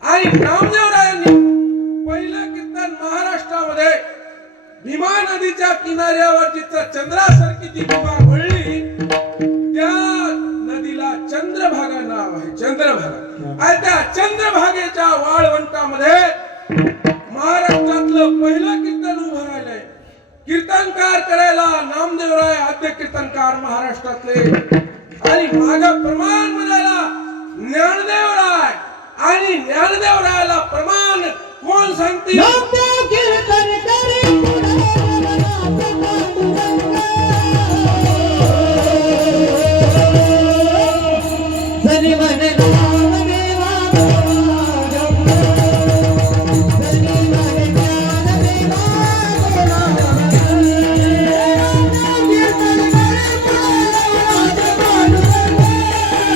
आणि नामदेवरायांनी पहिलं कीर्तन महाराष्ट्रामध्ये भीमा नदीच्या किनाऱ्यावर जिथं चंद्रासारखी ती भीमा वळली त्या नदीला चंद्रभागा नाव आहे चंद्रभागा आणि त्या चंद्रभागेच्या वाळवंटामध्ये महाराष्ट्रातलं पहिलं कीर्तन उभं राहिलंय कीर्तनकार करायला नामदेवराय आद्य कीर्तनकार महाराष्ट्रातले आणि माग प्रमाण म्हणायला ज्ञानदेवराय आणि ज्ञानदेवरायाला प्रमाण कोण सांगतील नामदेव कीर्तन करी धनी मने नामदेवा धनी मने ज्ञानदेवा कीर्तन करी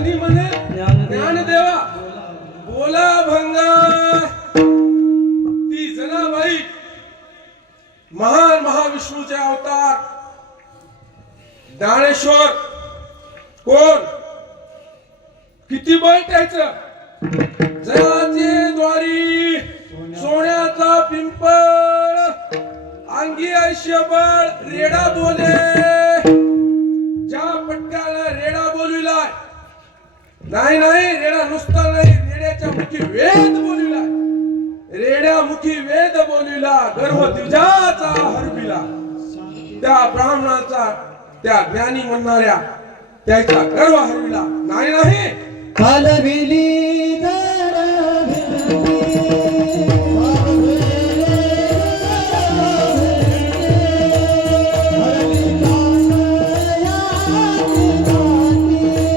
ज्ञानी म्हणे ज्ञानदेवा बोला भंगा. ती जनाबाई महान महाविष्णूचे अवतार ज्ञानेश्वर कोण, किती बळ त्याचं. जयाचे द्वारी सोन्याचा पिंपळ, अंगी ऐश्य बळ रेडा बोले. ज्या पट्ट्याला रेडा बोलिलाय, नाही नाही रेडा नुसता नाही, रेड्याच्या मुखी वेद बोलिलाय. रेड्या मुखी वेद बोलिला, गर्भ द्विजाचा हरविला. त्या ब्राह्मणाचा, त्या ज्ञानी म्हणणाऱ्या त्याचा गर्व हरविला. नाही नाही कालविली जर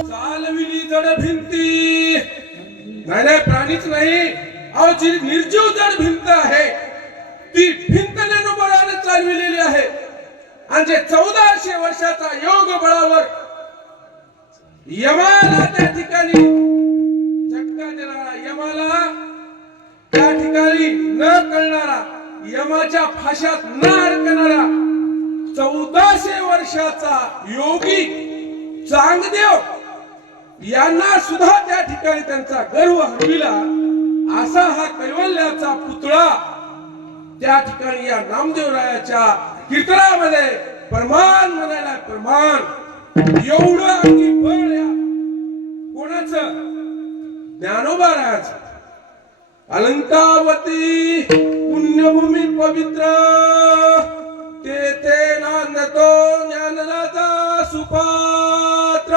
चालविली जड भिंती. नाही नाही प्राणीच नाही, अहो जी निर्जीव जड भिंत आहे ती भिंत ज्ञानोबळाने चालविलेली आहे. आणि जे 1400 वर्षाचा योग बळावर यमाला त्या ठिकाणी झटका देणारा, यमाला त्या ठिकाणी न कळणारा, यमाच्या फाशात न अडकणारा 1400 वर्षाचा योगी चांगदेव यांना सुद्धा त्या ठिकाणी त्यांचा गर्व हरविला. असा हा कैवल्याचा पुतळा त्या ठिकाणी या नामदेवरायाच्या कीर्तनामध्ये प्रमाण म्हणायला प्रमाण. एवढं अंगी बळ या कोणाचं, ज्ञानोबारायाचं. अलंकावती पुण्यभूमी पवित्र, तेथे नांदतो ज्ञानराजा सुपात्र.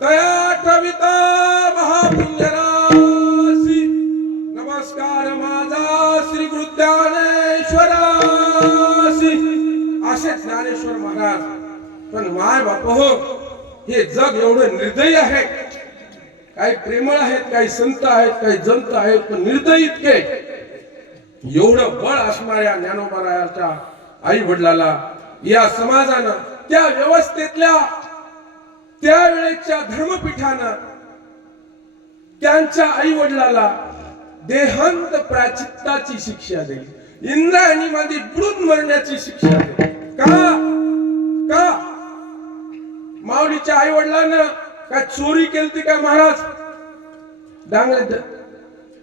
तया ठविता महापुण्यराशी, नमस्कार माझा श्री गुरु ज्ञानेश्वरासी. असे ज्ञानेश्वर महाराज. पण माय बाप हो, हे जग एवढं निर्दयी आहे. काही प्रेमळ आहेत, काही संत आहेत, काही जंत आहेत, पण निर्दयी इतके. एवढं बळ असणाऱ्या ज्ञानोबारायाच्या आई वडिलाला या समाजानं, त्या व्यवस्थेतल्या त्यावेळेच्या धर्मपीठानं त्यांच्या आई वडिलाला देहांत प्राचित्ताची शिक्षा दिली. इंद्रायणी मध्ये बुडून मरण्याची शिक्षा दिली. का का माऊलीच्या आई वडिलांना काय चोरी केली काय महाराज? डांगरे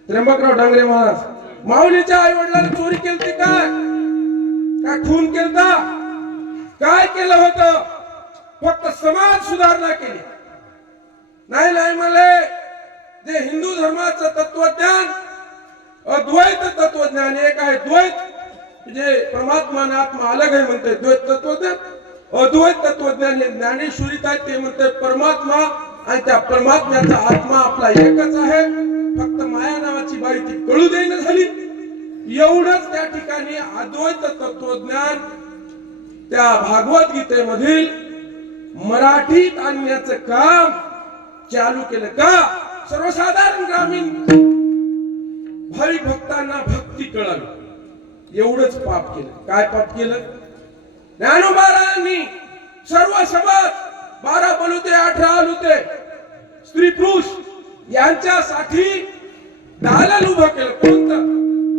त्र्यंबकराव डांगरे महाराज, माऊलीच्या आई वडिलांना चोरी केली काय? काय खून केलता? काय केलं होतं? फक्त समाज सुधारणा केली. नाही नाही मला जे हिंदू धर्माचं तत्वज्ञान अद्वैत तत्वज्ञान एक आहे. द्वैत जे परमात्मा आणि आत्मा अलग आहे म्हणते द्वैत तत्वज्ञान. अद्वैत तत्वज्ञान हे ज्ञानेश्वरीत आहे, ते म्हणते परमात्मा आणि त्या परमात्म्याचा आत्मा आपला एकच आहे. फक्त माया नावाची बाई ती कळू देईना झाली. एवढंच त्या ठिकाणी अद्वैत तत्वज्ञान त्या भागवत गीतेमधील मराठीत आणण्याचं काम चालू केलं. का? सर्वसाधारण ग्रामीण भाविक भक्तांना भक्ती कळावी. एवढंच पाप केलं. काय पाप केलं? ज्ञानोबारायांनी सर्व समाज 12 बलुते 18 अलुते स्त्री पुरुष यांच्यासाठी दालन उभं केलं. कोणतं?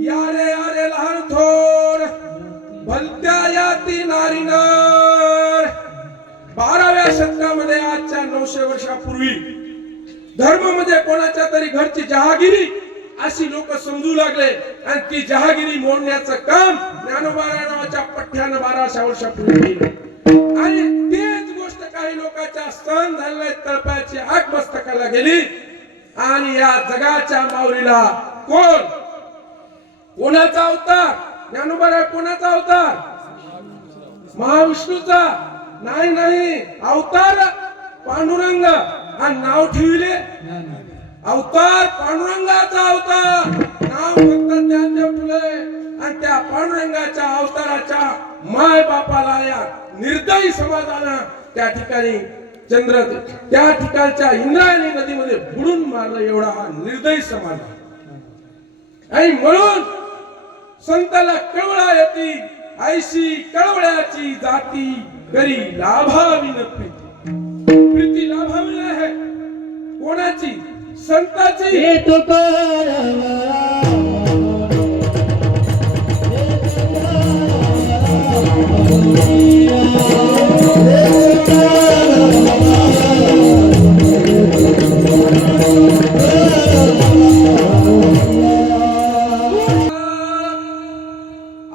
यारे यारे लहान थोर भलत्या याती नारी नर. 12व्या शतकामध्ये आजच्या 900 वर्षापूर्वी धर्म म्हणजे कोणाच्या तरी घरची जहागिरी अशी लोक समजू लागले आणि ती जहागिरी मोडण्याचं काम ज्ञानोबाराय नावाच्या पठ्ठ्यानं 1200 वर्षापूर्वी केलं. आणि तेच गोष्ट काही लोकांच्या सण झालेल्या तळपायाची आग मस्तकाला गेली. आणि या जगाच्या माऊलीला कोणाचा अवतार? ज्ञानोबाराय कोणाचा अवतार? महाविष्णूचा? नाही नाही, अवतार पांडुरंग. आणि नाव ठेवले अवतार पांडुरंगाचा अवतार. नाव फक्त ज्ञानदेव ठेवले. आणि त्या पांडुरंगाच्या अवताराच्या माय बापाला या निर्दयी समाजानं त्या ठिकाणी त्या ठिकाणच्या इंद्रायणी नदीमध्ये बुडून मारलं. एवढा हा निर्दयी समाज. आणि म्हणून संताला कळवळा येती ऐशी कळवळ्याची जाती करी लाभावी न प्रीती. प्रीती लाभावी आहे. कोणाची? संताची. हे तुकाराम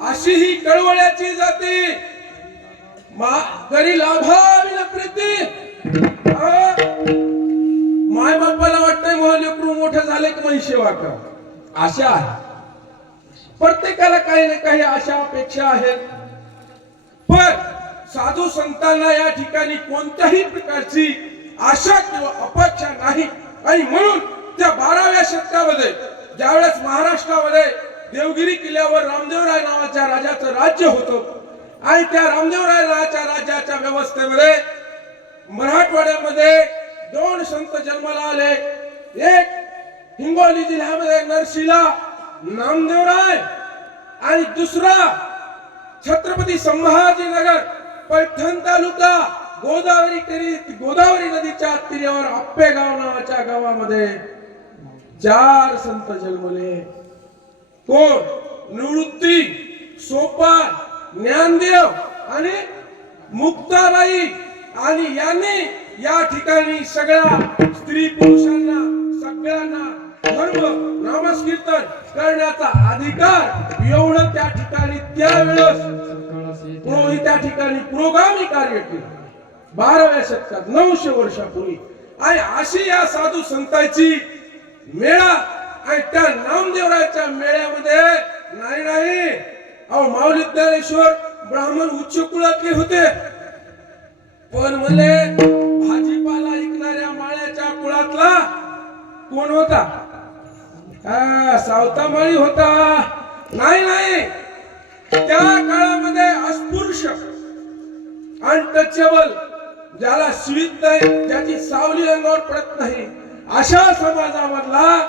अशी ही कळवळ्याची जाते घरी लाभावी न प्रीती. माय बापाला वाटतंय मग लेकरू मोठं झाले की मग सेवा कर, आशा आहे. प्रत्येकाला काही ना काही आशा अपेक्षा आहेत. पण साधू संतांना या ठिकाणी कोणत्याही प्रकारची आशा किंवा अपेक्षा नाही. आणि म्हणून त्या 12व्या शतकामध्ये ज्यावेळेस महाराष्ट्रामध्ये देवगिरी किल्ल्यावर रामदेवराय नावाच्या राजाचं राज्य होतं आणि त्या रामदेवराय नावाच्या राज्याच्या व्यवस्थेमध्ये मराठवाड्यामध्ये 2 संत जन्माला आले. एक हिंगोली जिल्ह्यामध्ये नरशिला नामदेवराय आणि दुसरा छत्रपती संभाजीनगर पैठण तालुका गोदावरी नदीच्या तीरावर आप्पेगाव नावाच्या गावामध्ये 4 संत जन्मले. कोण? निवृत्ती, सोपान, ज्ञानदेव आणि मुक्ताबाई. आणि यांनी या ठिकाणी सगळ्या स्त्री पुरुषांना सगळ्यांना धर्म नामस्कीर्तन करण्याचा अधिकार एवढं त्या ठिकाणी त्यावेळेस त्या ठिकाणी पुरोगामी कार्य केलं. 12व्या शतकात 900 वर्षापूर्वी. आणि अशी या साधू संतांची मेळा आणि त्या नामदेवराच्या मेळ्यामध्ये नाही अहो माऊली ज्ञानेश्वर ब्राह्मण उच्च कुळातले होते, पण म्हणले भाजीपाला विकणाऱ्या माळ्याच्या कुळातला कोण होता? सावता माळी होता. नाही त्या काळामध्ये अस्पृश्य अनटचेबल, ज्याला स्वीत नाही, ज्याची सावली अंगावर पडत नाही, अशा समाजामधला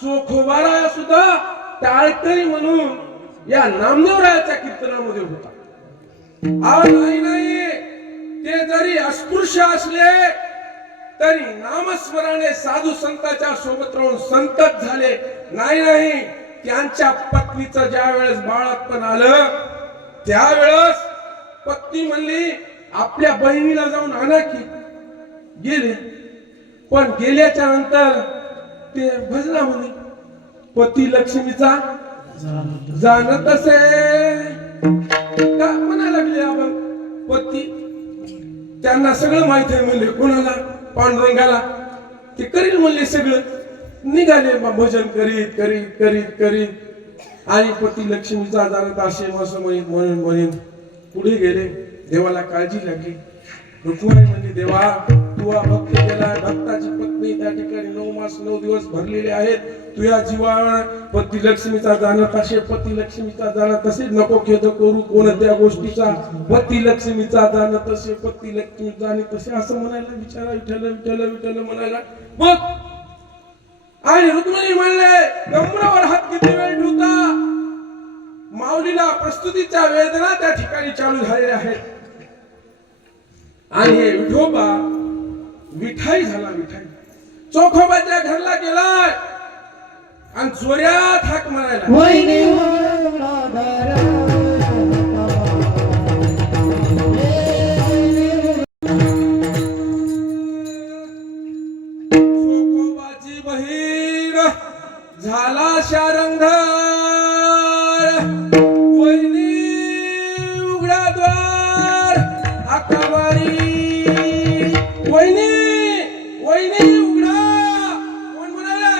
चोखोबारा सुद्धा टाळकरी म्हणून या नामदेवरायाच्या कीर्तनामध्ये होता. नाही ते जरी अस्पृश्य असले तरी नामस्मरणे साधू संतांच्या सोबत राहून संतच झाले. नाही त्यांच्या पत्नीचं ज्या वेळेस बाळातपण आलं त्यावेळेस पत्नी म्हणली आपल्या बहिणीला जाऊन आणा की. गेले, पण गेल्याच्या नंतर ते भजला म्हणे पती लक्ष्मीचा जाणत असे का म्हणा लागले. आपण पती त्यांना सगळं माहित आहे म्हणले. कोणाला? पांडुरंगाला. ते करील म्हणले सगळं. निघाले भजन करीत आणि पती लक्ष्मीचा जाणत असे म्हणून पुढे गेले. देवाला काळजी लागली. रुक्माई म्हणजे देवा तू भक्त केला, भक्ताची पत्नी त्या ठिकाणी 9 मास 9 दिवस भरलेले आहेत. तुझ्या जीवावर पती लक्ष्मीचा जाणत असे, पती लक्ष्मीचा जाणत असे, नको खेद करू कोणत्या गोष्टीचा, पती लक्ष्मीचा जाणत असे, पती लक्ष्मी जाणत असे असं म्हणायला विचारा. विठ्ठल म्हणायला बघ. आणि रुक्मिणी म्हणले कमरावर हात किती वेळ ठेवता. माऊलीला प्रस्तुतीच्या वेदना त्या ठिकाणी चालू झालेल्या आहेत. आणि हे विठोबा विठाई झाला. विठाई चोखोबाच्या घरला गेलाय आणि जोऱ्यात हाक म्हणायला वैनी चोखोबाची बहीण झाला शारंगार. वैनी उघडा द्वार आकावारी. वैनी उघडा. कोण म्हणाला?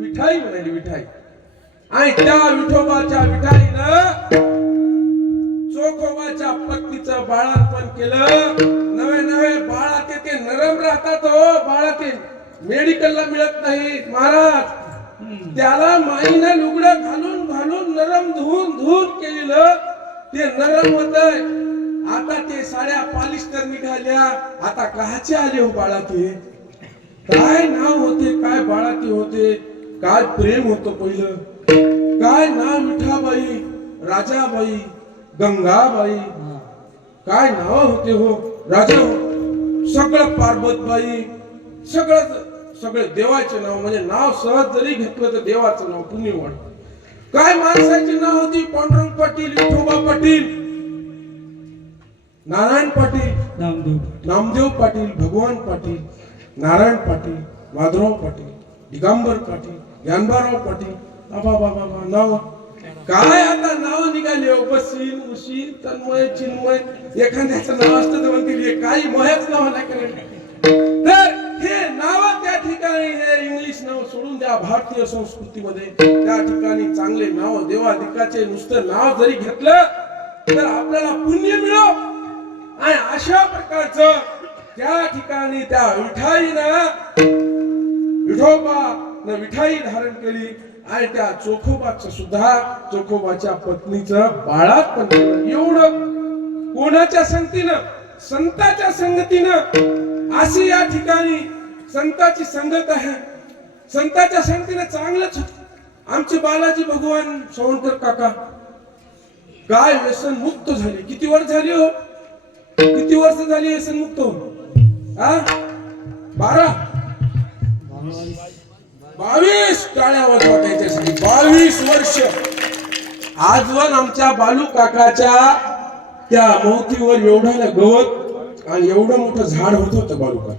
विठाई म्हणाली. विठाई. आणि त्या विठोबाच्या विठाईनं चोखोबाच्या पत्नीचं बाळापण केलं. नवे बाळा ते नरम राहतात हो. बाळा ते मेडिकलला मिळत नाही महाराज. त्याला माईनं लुगडं घालून नरम धुवून केलेलं ते नरम होतंय. आता ते साड्या पॉलिस्टर निघाल्या. आता काचे आले हो बाळा ते. काय नाव होते, काय बाळा ते होते, काय प्रेम होतं पहिलं. काय नाव विठाबाई, राजाबाई, गंगाबाई, काय नाव होते हो. राजा सगळं पार्वतबाई सगळे देवाचे नाव, म्हणजे नाव सहज जरी घेतलं तर देवाचं नाव पुण्य वाढतं. काय माणसाची नाव होती? पांडुरंग पाटील, विठोबा पाटील, नारायण पाटील, नामदेव पाटील, भगवान पाटील, नारायण पाटील, माधवराव पाटील, दिगंबर पाटील, ज्ञानबाराव पाटील. बाबा नाव काय आता नाव निघाले. बसीन, उशीन, तन्मय, चिन्मय. एखाद्याचं नाव असतं तर म्हणतील काही मोह्याच नाव नाही करायचं. तर हे नाव त्या ठिकाणी हे इंग्लिश नाव सोडून द्या. भारतीय संस्कृतीमध्ये त्या ठिकाणी चांगले नाव, देवादिकाचे नुसतं नाव जरी घेतलं तर आपल्याला पुण्य मिळो. आणि अशा प्रकारचं त्या ठिकाणी त्या विठोबानं विठाई धारण केली. आणि त्या चोखोबाचं सुद्धा, चोखोबाच्या पत्नीचं बाळात पण केलं. एवढं कोणाच्या संगतीनं? संताच्या संगतीनं. अशी या ठिकाणी संताची संगत आहे. संताच्या संगतीनं चांगलंच होत. आमचे बालाजी भगवान सोनकर काका काय व्यसन मुक्त झाले. किती वर्ष झाली हो? किती वर्ष झाली व्यसन मुक्त होऊन? 22 टाळ्या वाजवा त्याच्यासाठी. 22 वर्ष. आजवर आमच्या बालू काकाच्या त्या मौतीवर एवढं गवत आणि एवढं मोठं झाड होत होतं बालू काका.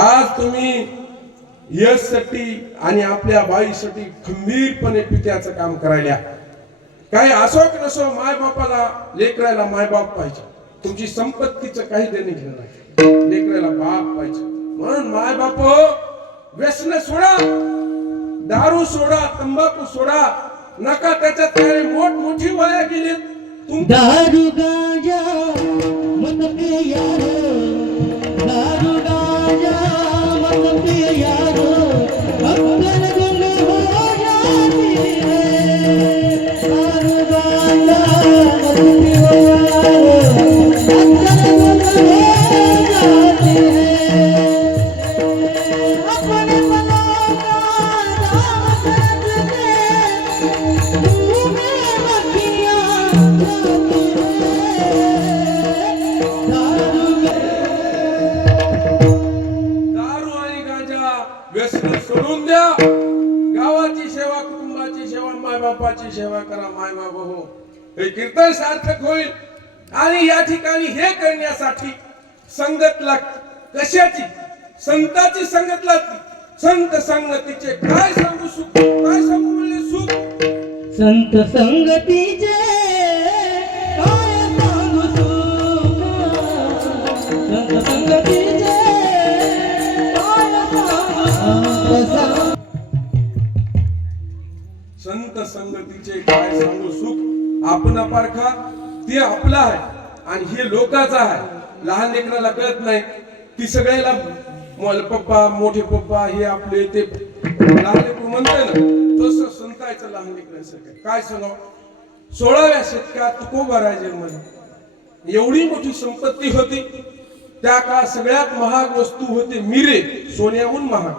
आज तुम्ही यशसाठी आणि आपल्या बाईसाठी खंबीरपणे पित्याचं काम करायला. काही असो की नसो, माय बापाला लेकरायला मायबाप पाहिजे. तुमची संपत्तीचं काही देणे घेणं नाही, लेकरायला बाप पाहिजे. म्हणून माय बाप व्यसन सोडा, दारू सोडा, तंबाखू सोडा. नका त्याच्यात काय मोठी वाया गेली. दारू गांजा मत पिया यारो, दारू गांजा मत पिया यारो, अक्कल गुल हो जाती है. दारू गांजा मत पिया यारो, अक्कल गुल हो जाती है. अपने मनों का दाम करते तुम्हें मखियाँ जाती है. दारू आणि गांजा व्यसन सोडून द्या. गावाची सेवा, कुटुंबाची सेवा, मायबापाची सेवा करा. मायबाप हो, हे कीर्तन सार्थक होईल. आणि या ठिकाणी हे करण्यासाठी संगत लागते. कशाची? संताची संगत लागते. संत संगतीचे काय सांगू सुख, काय सांगू म्हणले सुख. संत संगतीचे काय सांगू सुख, संत संगतीचे काय सांगू सुख. संत संगतीचे काय सांगू सुख. आपण पारखा ते आपलं आहे आणि हे लोकांचं आहे. लहान लेकराला कळत नाही की सगळ्याला पप्पा, मोठे पप्पा हे आपले, ते लहान लेकरू म्हणतंय ना, तसं संतायचं लहान लेकरांसारखं. काय सांगावं. 16व्या शतकात तुकोबाराय जन्मला. एवढी मोठी संपत्ती होती. त्या काळात सगळ्यात महाग वस्तू होते मिरे, सोन्याहून महाग.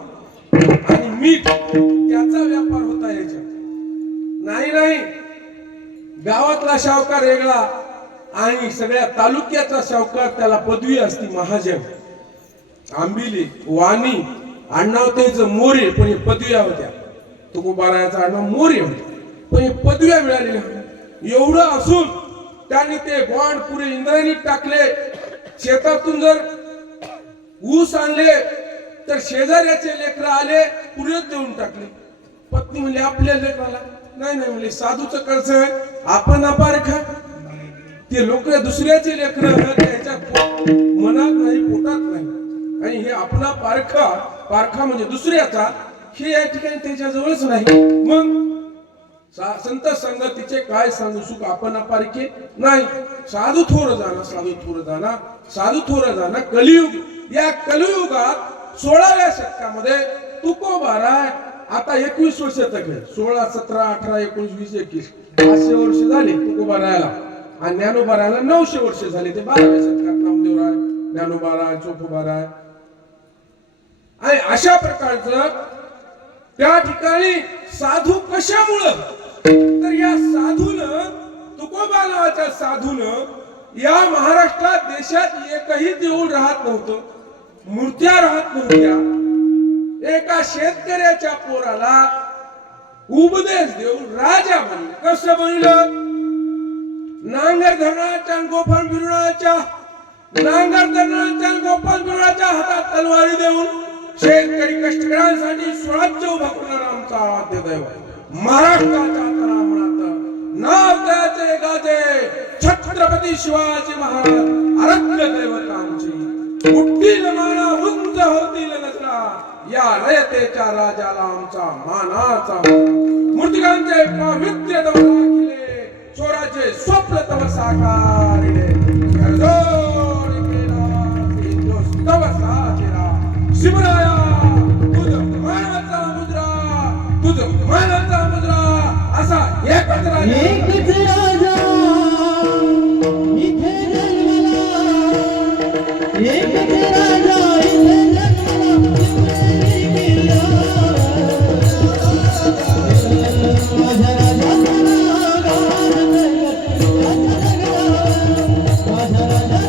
आणि मीठ, त्याचा व्यापार होता याच्यात. नाही, गावातला शावकार वेगळा आणि सगळ्या तालुक्याचा शावकार, त्याला पदवी असती महाजन. आंबिले, वाणी, आडनाव त्याचं मोरे, पण हे पदव्या होत्या. तुकोबारायाचा आडनाव मोरे होते, पण हे पदव्या मिळालेल्या होत्या. एवढं असून त्यांनी ते बॉन्ड पुरे इंद्रायणीत टाकले. शेतातून जर ऊस आणले तर शेजाऱ्याचे लेकर आले, पुरेच देऊन टाकले. पत्नी म्हणले आपल्या लेकराला नाही म्हणले, साधूचं कर्ज आहे, आपण अपारखा. ते लोक दुसऱ्याचे लेकर त्याच्या मनात नाही, पोटात नाही. आणि हे आपला पारखा म्हणजे दुसऱ्याचा, हे या ठिकाणी त्याच्या जवळच नाही. मग संत संगतीचे काय सांगू सुख. आपण अपारखे नाही. साधू थोर जाणा, साधू थोर जाणा, साधू थोर जाणा. कलियुग. या कलियुगात 16व्या शतकामध्ये तुकोबाराय आता 21 वर्ष तक 16, 17, 18, 19, 20, 21 500 वर्ष झाले तुकोबारायला. आणि ज्ञानोबारायला 900 वर्ष झाले. ते 12व्या शतकात नामदेवराय, ज्ञानोबाराय, चोखोबाराय. आणि अशा प्रकारचं त्या ठिकाणी साधू कशामुळं, तर या साधूनं, तुकोबा नावाच्या साधूनं या महाराष्ट्रात, देशात एकही देऊळ राहत नव्हतं. मूर्त्या राहत नव्हत्या एका शेतकऱ्याच्या पोराला उपदेश देऊन राजा बनले. कसं बनलं? नांगर धरणाच्या गोफण बिरुणाच्या गोपालपुराच्या हातात तलवारी देऊन शेतकरी कष्टकऱ्यांसाठी स्वराज्य उभा करणारा आमचा आद्य दैवत महाराष्ट्राच्या तळामळात नाव त्याचे गाजे छत्रपती शिवाजी महाराज आराध्य दैवत आमची. उठतील माना उंच होतील नजरा या रयतेच्या राजाला आमचा मानाचा. मूर्तिकांचे पावित्र्य तव राखिले स्वराचे स्वप्न तव साकारिले. शिवराया तुझ मानाचा मुद्रा असा एकच राजा एकच राजा इथे जन्मला, एकच राजा इथे जन्मला, शिवनेरी किल्ला. माझ्या राजाचा नाव गाजतय, माझ्या राजाचा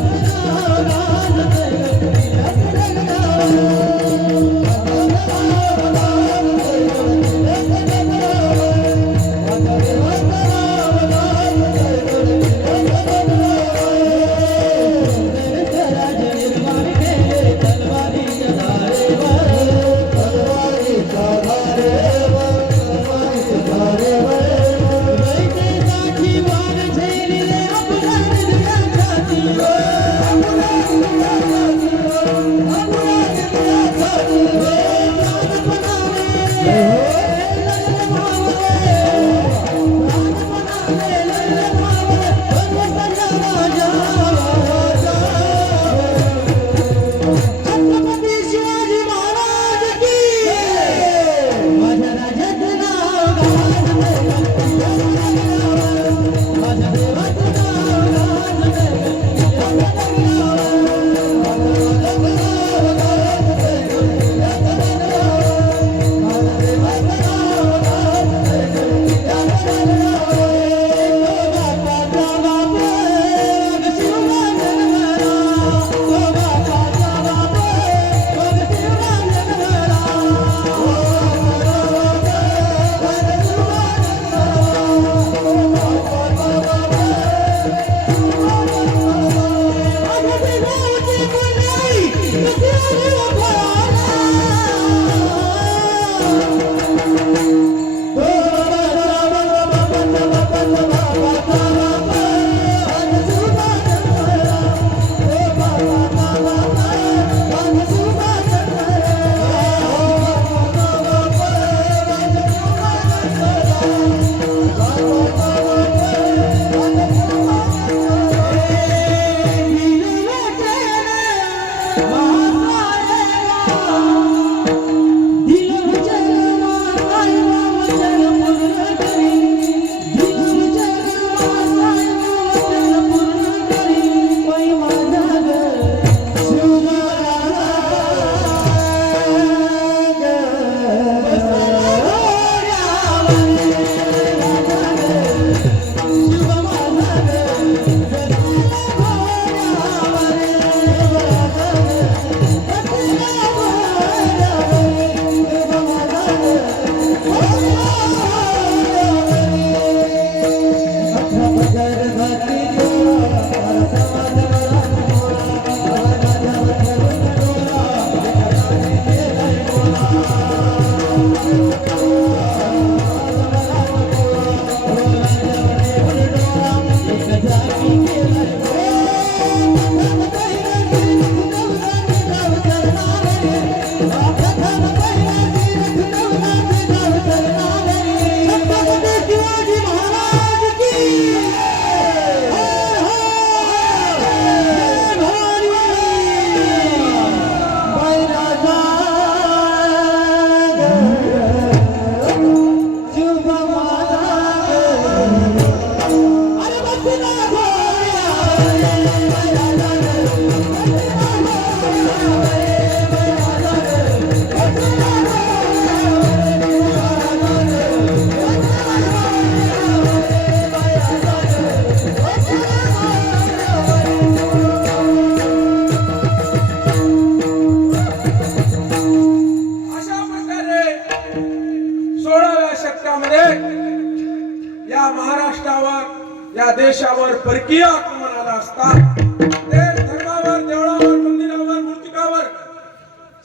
या देशावर परकीय आक्रमण आला असता, देश धर्मावर, देवळावर, मंदिरावर, मूर्तिकावर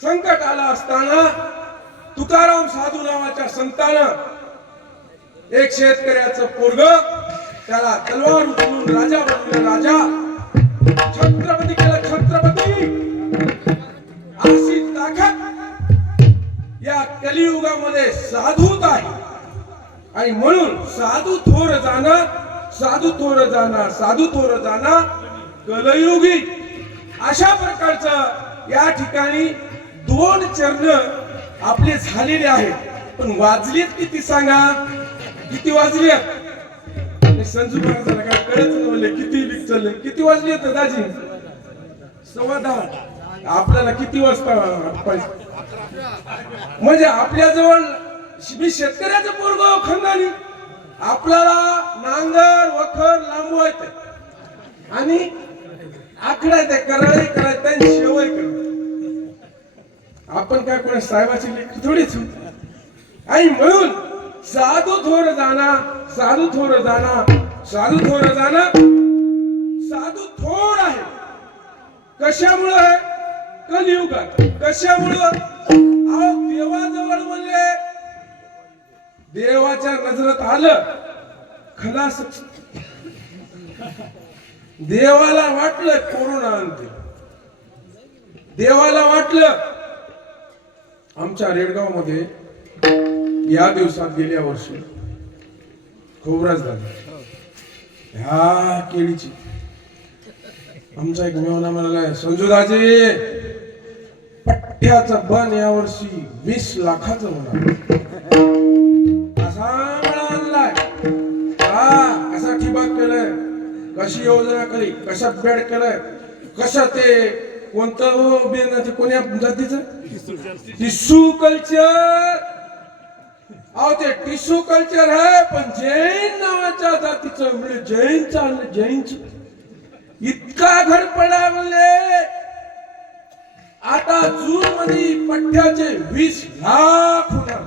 संकट आलं असताना तुकाराम साधू नावाच्या संतानं एक शेतकऱ्याचं पोरग त्याला तलवार उचलून राजा बनवलं. राजा छत्रपती केलं छत्रपती. अशी ताकद या कलियुगामध्ये साधूत आहे. आणि म्हणून साधू थोर जाणं, साधू थोर जाणं, साधू थोर जाणं कलयुगी. अशा प्रकारचं या ठिकाणी 2 चरण आपले झालेले आहेत. पण वाजलेत किती सांगा, किती वाजलेत? संजू महाराजांना काय कळत नव्हते किती लीक चालले. किती वाजलेत दाजी? 10:15. आपल्याला किती वाजता पाहिजे? म्हणजे आपल्या जवळ मी शेतकऱ्याचं पोरग खंदानी आपल्याला नांगर वखर लांबवायचं आणि आखडायचं, कराळे करायचं, शेवय करायचं. आपण काय कोणा साहेबाची लेख थोडीच. आणि म्हणून साधू थोर जाणा, साधू थोर जाणा, साधू थोर जाणा. साधू थोर आहे कशामुळे आहे? कलियुगात. कशामुळं? देवाजवळ म्हणले, देवाच्या नजरेत आलं खलास. देवाला वाटलं कोरोना आणते. देवाला वाटलं. आमच्या रेडगाव मध्ये या दिवसात गेल्या वर्षी खोबराच झाला ह्या केळीची. आमचा एक मेवना म्हणाला, संजूदाजी पठ्ठ्याचं बन या वर्षी 20 लाखाचं होणार. असा मला आणलाय का, कसा ठिबक केलंय, कशी योजना केली, कशा बेड केलंय, कसं ते कोणतं बेन कोण्या जातीचं टिश्यू कल्चर. अहो ते टिश्यू कल्चर आहे पण जैन नावाच्या जातीचं. म्हणजे जैन चाललं, जैनच इतका घडपडा म्हणले. आता जून मध्ये पठ्ठ्याचे 20 लाख होणार.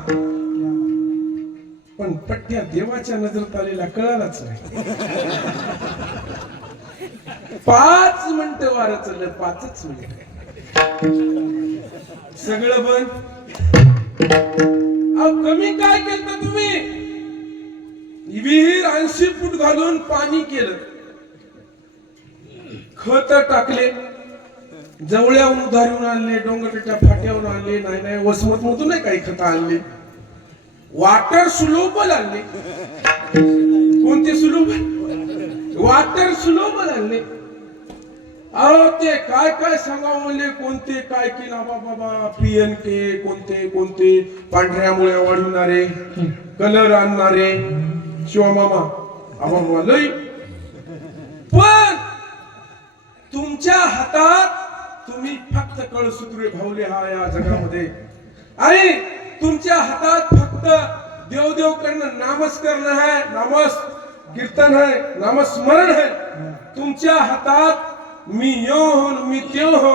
पण पठ्ठ्या देवाच्या नजरेत आलेला कळालाच नाही. 5 मिनिटं वारं चाललं, 5च मिनिटं सगळं बंद. कमी काय केलं तुम्ही? विहीर 80 फूट घालून पाणी केलं, खत टाकले, जवळ्याहून उधारून आणले, डोंगराच्या फाट्यावरून आणले, नाही वसमत मधून नाही काही खत आणले, वॉटर स्लोबल आणले. कोणते स्लोबल? वॉटर स्लोबल आणले. अहो ते काय काय सांगावं म्हणले, कोणते काय की ना बाबा PNK, कोणते कोणते पांढऱ्या मुळ्या वाढवणारे, कलर आणणारे, शिवमामा आबा लई. पण तुमच्या हातात तुम्ही फक्त कळसूत्रे भावले हा या जगामध्ये. आणि तुमच्या हातात फक्त देव करणं, नामस्करण है, नामस कीर्तन है, नामस्मरण है. तुमच्या हातात मी यो हो, मी त्यो हो,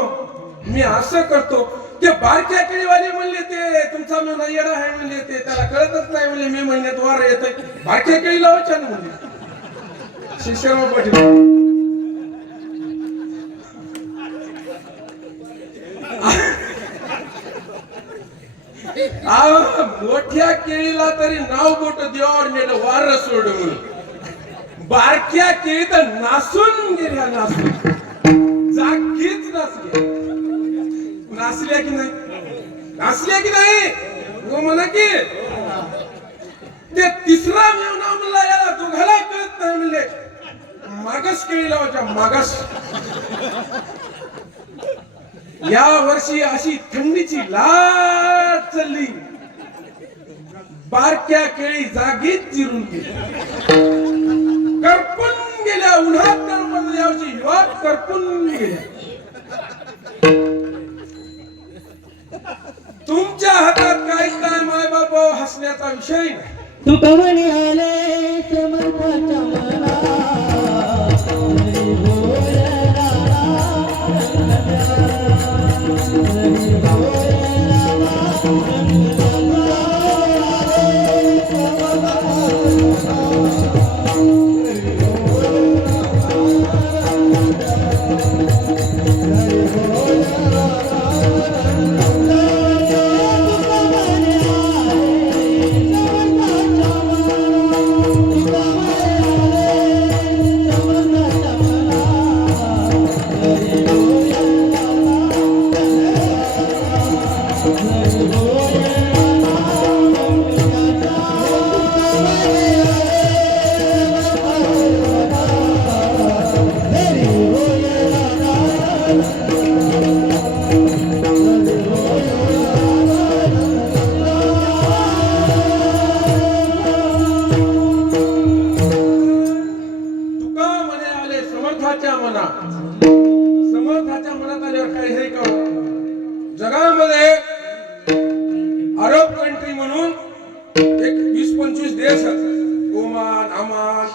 मी असं करतो. ते बारक्या केळीवाले म्हणले ते तुमचा मेवना येडा आहे म्हणले, ते त्याला कळतच नाही म्हणले. मे महिन्यात वार येत बारक्या केळी लावायच्या म्हणले शिष्यराव पाटील. मोठ्या केळीला तरी नाव बोट देवावर नेलं, वार सोडून. बारक्या केळी तर नासून गेल्या, नासून जागीच नाचल्या. नाचल्या की नाही? नाचल्या की नाही? म्हणा की ते तिसरा मेवना म्हणला याला दोघाला कळत नाही म्हणले, मागास केळी लावायच्या, मागास. या वर्षी अशी थंडीची लाट चालली, बारक्या केळी जागीच चिरून गेल्या, करपून गेल्या. उन्हात करपून यावर्षी युवात करपून गेल्या. तुमच्या हातात काय काय माय बाबा हसण्याचा विषय नाही. तू कवनी आले समर्थाच्या मना. तुका म्हणे आले समर्थाच्या मनात. समर्थाच्या मनात आल्यावर काय हे का जगामध्ये अरब कंट्री म्हणून एक 20-25 देश आहेत. ओमान, अमान,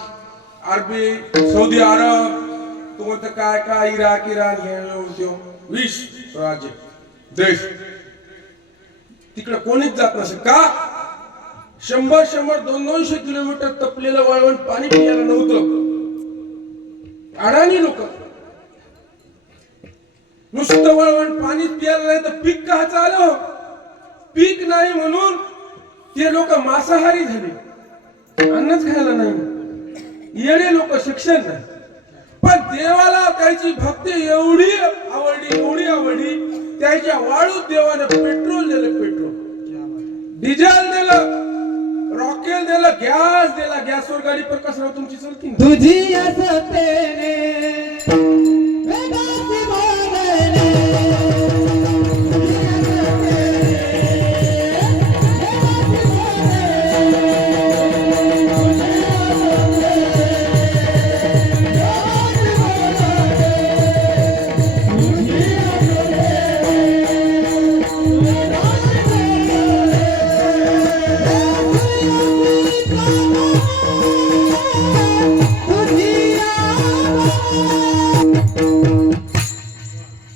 अरबी, सौदी अरब, तू म्हणतो काय काय इराक, इराण, हे 20 राज्य देश. तिकडे कोणीच जात नसे का? 100-200 किलोमीटर तपलेलं वाळवंट पाणी पिण्याला नव्हतं. अडाणी लोक नुसतं वळवण पाणी प्यायला नाही तर पीक कायचं आलं. पीक नाही म्हणून ते लोक मांसाहारी झाले, अन्नच खायला नाही. येणे लोक शिक्षण नाही, पण देवाला त्याची भक्ती एवढी आवडली त्याच्या वाळूत देवाने पेट्रोल दिलं, डिझेल दिलं, रॉकेल दिलं, गॅस दिला. गॅसवर गाडी पण कसं तुमची चलती ना. तुझी असतेने वेदासी भावने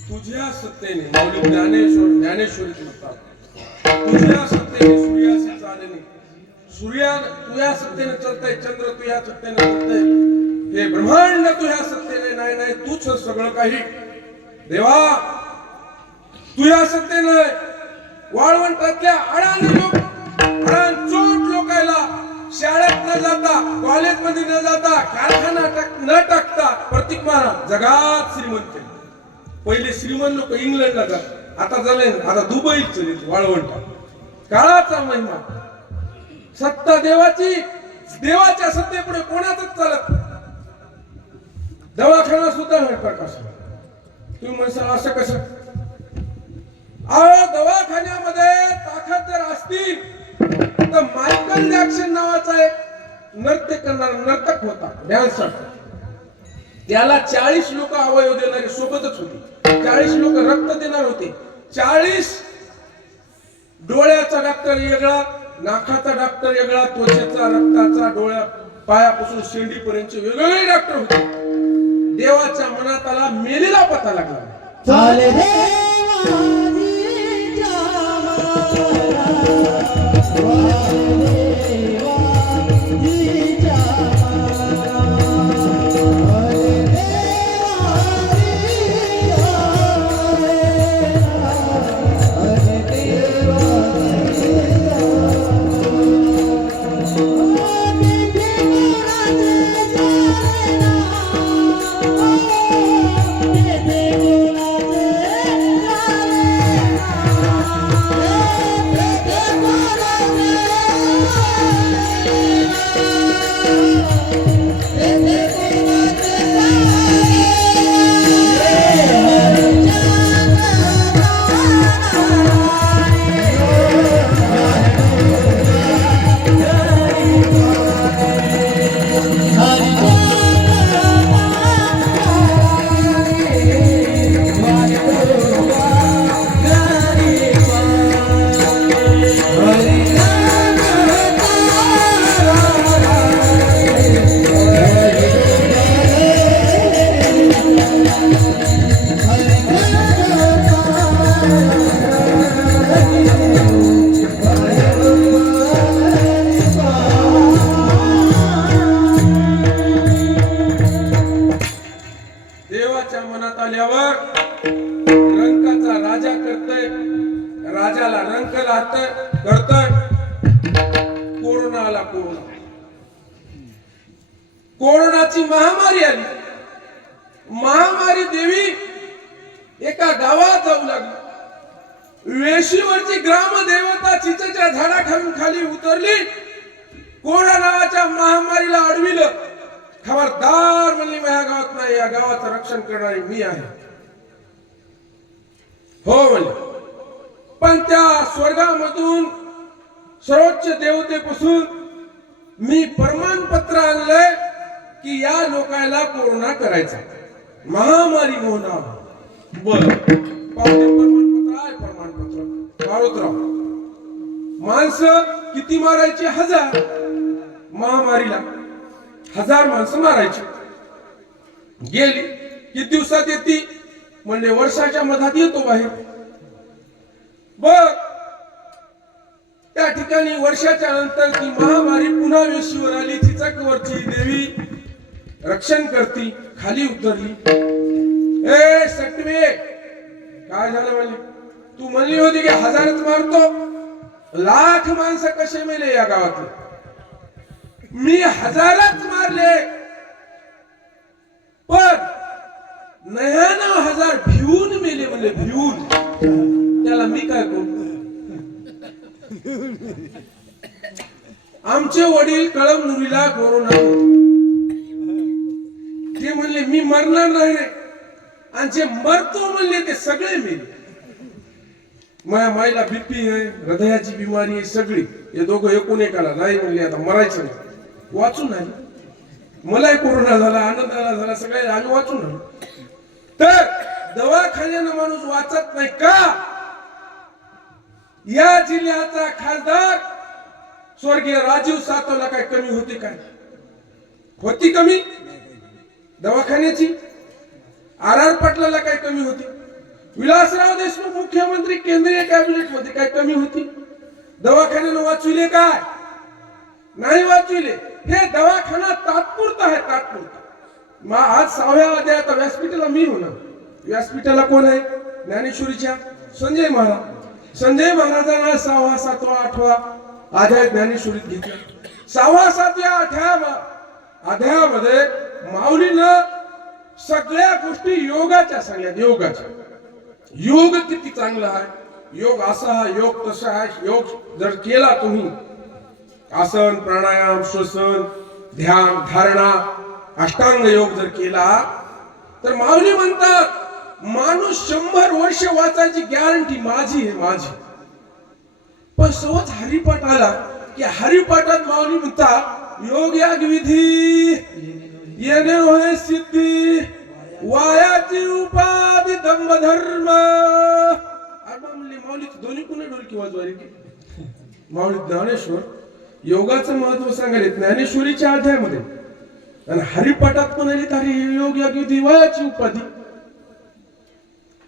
तुझ्या सत्तेने माऊली ज्ञानेश्वरी म्हणतात, तुझ्या सत्तेने सूर्याशी चालणे. सूर्या तुझ्या सत्तेने चालतंय, चंद्र तुझ्या सत्तेने चालतंय, हे ब्रह्मांड तुझ्या सत्तेने नाही तूच सगळं काही. देवा तुझ्या सत्तेने वाळवंटातल्या अडाणचोट लोकायला शाळेत न जाता, कॉलेज मध्ये न जाता, कारखाना न टाकता प्रतीक महाराज जगात श्रीमंत. पहिले श्रीमंत लोक इंग्लंडला जातात, आता झाले आता दुबईत चले वाळवंट. काळाचा महिमा. सत्ता देवाची, देवाच्या सत्तेपुढे कोणाच चालत. दवाखाना सुद्धा नाही प्रकाश. तुम्ही म्हणसाल असं कसं? दवाखान्यामध्ये ताकद जर असतील तर मायकल जॅक्सन नावाचा एक नृत्य करणारा नर्तक होता, डान्सर. त्याला 40 लोक अवयव देणारे सोबतच होते. 40 लोक रक्त देणार होते. 40 डोळ्याचा डॉक्टर वेगळा, नाकाचा डॉक्टर वेगळा, त्वचेचा, रक्ताचा, डोळ्या पायापासून शेंडीपर्यंत वेगवेगळे डॉक्टर होते. देवाच्या मनात आला, मेलेला पता लागला. चाले देवानी राजाला रंक करतोय. कोरोना आला. कोरोनाची महामारी आली. महामारी देवी एका गावात जाऊ लागली. वेशीवरची ग्रामदेवता चिचेच्या झाडाखालून खाली उतरली, कोणा नावाच्या महामारीला अडविलं, खबरदार म्हणली माझ्या गावात नाही, या गावाचं रक्षण करणारी मी आहे. हो म्हणले. पण त्या स्वर्गामधून सर्वोच्च देवतेपासून मी प्रमाणपत्र आणलंय की या लोकांना कोरोना करायचा, महामारी होणार. बर प्रमाणपत्र आहे, प्रमाणपत्र मारुतराव. माणसं किती मारायची? 1000. महामारीला 1000 माणसं मारायची. गेली किती दिवसात येते? म्हणजे वर्षाच्या मधात येतो बाहेर. बघ त्या ठिकाणी वर्षाच्या नंतर ती महामारी पुन्हा वेशीवर आली. चिचकवरची देवी रक्षण करती, खाली उतरली. ए सटवे, काय झालं म्हणले? तू म्हणली होती की 1000च मारतो, लाख माणसं कसे मेले या गावातले? मी 1000च मारले, पण 99,000 भिवून मेले म्हणले, भिवून. त्याला मी काय करू? आमचे वडील कळमनुरीला कोरोना, ते म्हणले मी मरणार नाही रे, आणि जे मरतो म्हणले ते सगळे मेले. माझ्या माईला बीपी आहे, हृदयाची बिमारी आहे, सगळी. हे दोघं एकूण एकाला नाही म्हणले आता मरायचं नाही. वाचून नाही, मलाही कोरोना झाला, आनंदाला झाला, सगळे आम्ही वाचून राहिलो. तर दवाखान्यानं माणूस वाचत नाही का? या जिल्ह्याचा खासदार स्वर्गीय राजीव सातवला काय कमी होती? काय होती कमी दवाखान्याची? RR पाटलाला काय कमी होती? विलासराव देशमुख मुख्यमंत्री केंद्रीय कॅबिनेट मध्ये काय कमी होती? दवाखान्यानं वाचविले काय? नाही वाचविले. हे दवाखाना तात्पुरता आहे, तात्पुरता. आज 6व्या अध्यायात व्यासपीठाला मी होणार. व्यासपीठाला कोण आहे? ज्ञानेश्वरीच्या संजय महाराज. संजय महाराजांना 6वा 7वा 8वा अध्याय ज्ञानेश्वरीत घेतला. 6व्या 7व्या 8व्या अध्यायामध्ये माऊलीनं सगळ्या गोष्टी योगाच्या सांगल्या. योगाच्या, योग किती चांगला आहे, योग असा आहे, योग तसा आहे. योग जर केला तुम्ही, आसन प्राणायाम श्वसन ध्यान धारणा अष्टांग योग जर केला, तर माऊली म्हणतात माणूस 100 वर्ष वाचायची गॅरंटी माझी आहे, माझी. पण सहज हरिपाठ आला की हरिपाठात माऊली म्हणतात योग याग विधी येणे होय सिद्धी, वायाची उपाधी दंभ धर्म. म्हणले माऊलीची दोन्ही पुन्हा ढोलकी वाजवायची की? माऊली ज्ञानेश्वर योगाचं महत्व सांगायला ज्ञानेश्वरीच्या अध्यायामध्ये, आणि हरिपाठात पण आली तर योग याग विधी वायाची उपाधी,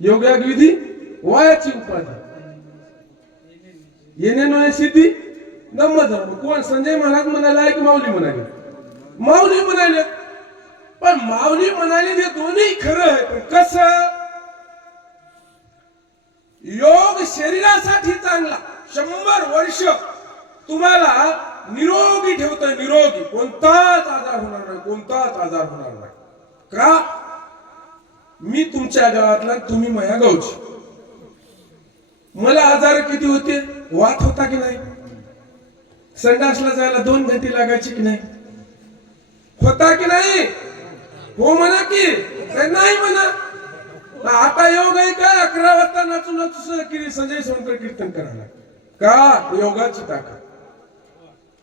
योग याग विधी वायाची उपाधी, येणे नोय सिद्धी दंभ धर्म. कोण? संजय महाराज म्हणाले की माऊली म्हणाले? माऊली म्हणाले. पण माऊली म्हणाले ते दोन्ही खरं आहे. पण कसं? योग शरीरासाठी चांगला, 100 वर्ष तुम्हाला निरोगी ठेवतोय, निरोगी. कोणताच आजार होणार नाही, कोणताच आजार होणार नाही. का? मी तुमच्या गावातला, तुम्ही माझ्या गावची. मला आजार किती होते? वात होता की नाही? संडासला जायला 2 घंटे लागायची की नाही? होता की नाही? हो म्हणा की नाही म्हणा. आता योग आहे का? 11 वाजता नाचू नाचू संजय सोनकर कीर्तन करायला का? योगाची ताकद.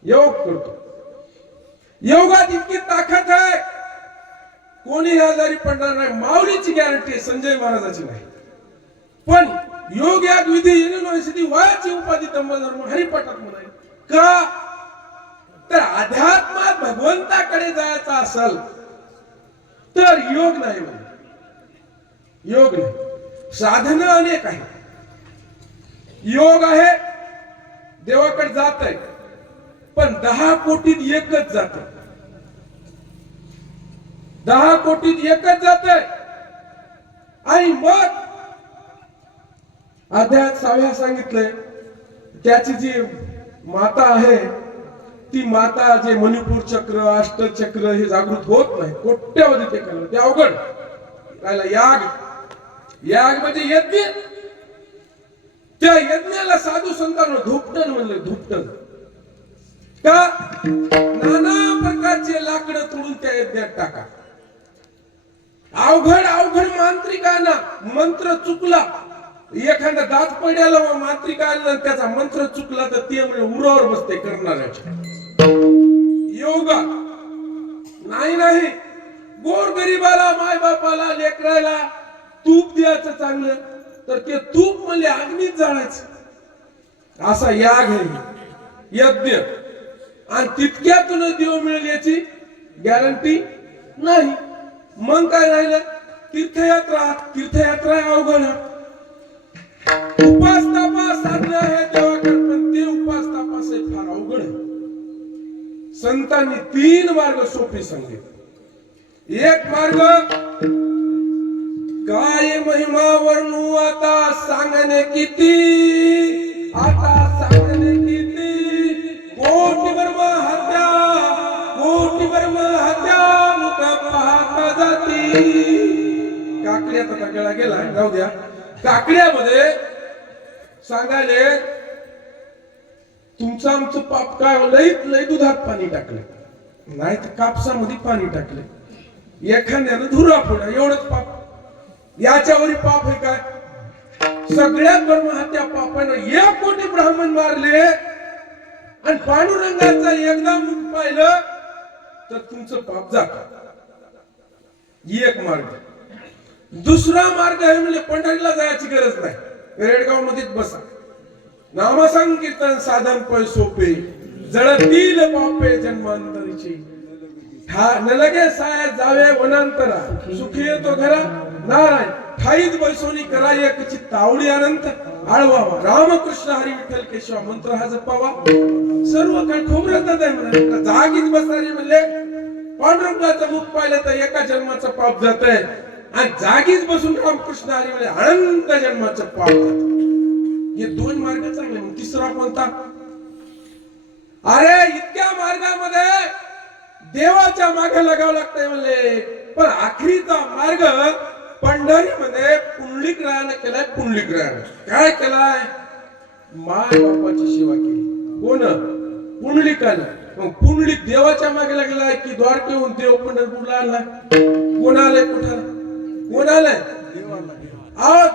योग करतो. योगात इतकी ताकद आहे, कोणी आजारी पडणार नाही. माऊलीची गॅरंटी आहे, संजय महाराजाची नाही. पण योग याग विधी युनिव्हर्सिटी वायाची उपाधी दंभ धर्म हरिपाठात म्हणाले. का? तर अध्यात्मात भगवंताकडे जायचं असेल तर योग नाही म्हणे. योग नाही, साधनं अनेक आहे. योग आहे देवाकडे जात आहे, पण 10 कोटीत एकच जात. 10 कोटीत एकच जात. आणि मग अध्यायात 6व्या सांगितलंय त्याची जी माता आहे, ती माता जे मणिपूर चक्र अष्टचक्र हे जागृत होत नाही. कोट्यावधी ते करणं ते अवघड. याग, याग म्हणजे यज्ञ. त्या यज्ञाला साधू संतांना धुपटन म्हणलं, धुपटन. का? नाना प्रकारचे लाकडं तोडून त्या यज्ञात टाका. अवघड अवघड मांत्रिकांना मंत्र चुकला, एखादा दात पड्याला मांत्रिकांना त्याचा मंत्र चुकला तर ते म्हणजे उरावर बसते करणाऱ्याच्या. योगा नाही नाही, गोर गरीबाला, माय बापाला, लेकराला तूप द्यायचं चांगलं तर ते तूप म्हणजे अग्नीत जाळायचं. असा याग आहे, यज्ञ. आणि तितक्यातून देव मिळेल याची गॅरंटी नाही. मग काय राहिलं? तीर्थयात्रा. तीर्थयात्रा अवघड. उपास तापास साधनं आहे देवाकडे, पण ते उपास तापास फार अवघड आहे. संतांनी 3 मार्ग सोपे सांगितले. एक मार्ग, काय महिमा वर्णू आता सांगणे किती, आता सांगणे किती, कोटीवर हत्या, कोटीवर हत्या, मुख पाहता जाती. काकड्यात आता गेला गेला, जाऊ द्या. काकड्यामध्ये सांगायले तुमचं आमचं पाप काय, लईत लई दुधात पाणी टाकलं, नाही तर कापसामध्ये पाणी टाकलं, एखाद्यानं धुरा फोडा, एवढंच पाप. याच्यावरी पाप आहे काय? सगळ्यात ब्रह्महत्या पापानं 1 कोटी ब्राह्मण मारले आणि पांडुरंगाचा एकदा मुख पाहिलं तर तुमचं पाप जात. एक मार्ग. दुसरा मार्ग आहे म्हणजे पंढरीला जायची गरज नाही, रेडगाव मध्येच बसा, नामसंकीर्तन साधन पै सोपे, जळतील पापे जन्मांतरीची, न लगे साया जावे वनांतरा, सुखी येतो घरा नारायण, ठाईत बैसोनी करा एकची तावडी अनंत आळवावा, रामकृष्ण हरी विठ्ठल केशवा मंत्र हा जपावा. सर्व काय खोबरत आहे म्हणा, जागीच बसणारे म्हणले पांडुरंगाचं मुख पाहिलं तर एका जन्माचं पाप जातंय, आणि जागीच बसून रामकृष्ण हरी म्हणजे अनंत जन्माचं पाप जात. हे 2 मार्ग चांगले. मग तिसरा कोणता? अरे इतक्या मार्गामध्ये देवाच्या मागे लागावं लागतंय म्हणले, पण आखरीचा मार्ग पंढरीमध्ये पुंडलिक रायानं केलाय. पुंडलिक रायानं काय केलाय? माय बापाची सेवा केली. कोण? पुंडलिकानं. मग पुंडलिक देवाच्या मागे लागलाय की द्वारकेहून देव पंढरपूरला आलाय? कोण आलंय? कुठं कोण आलंय?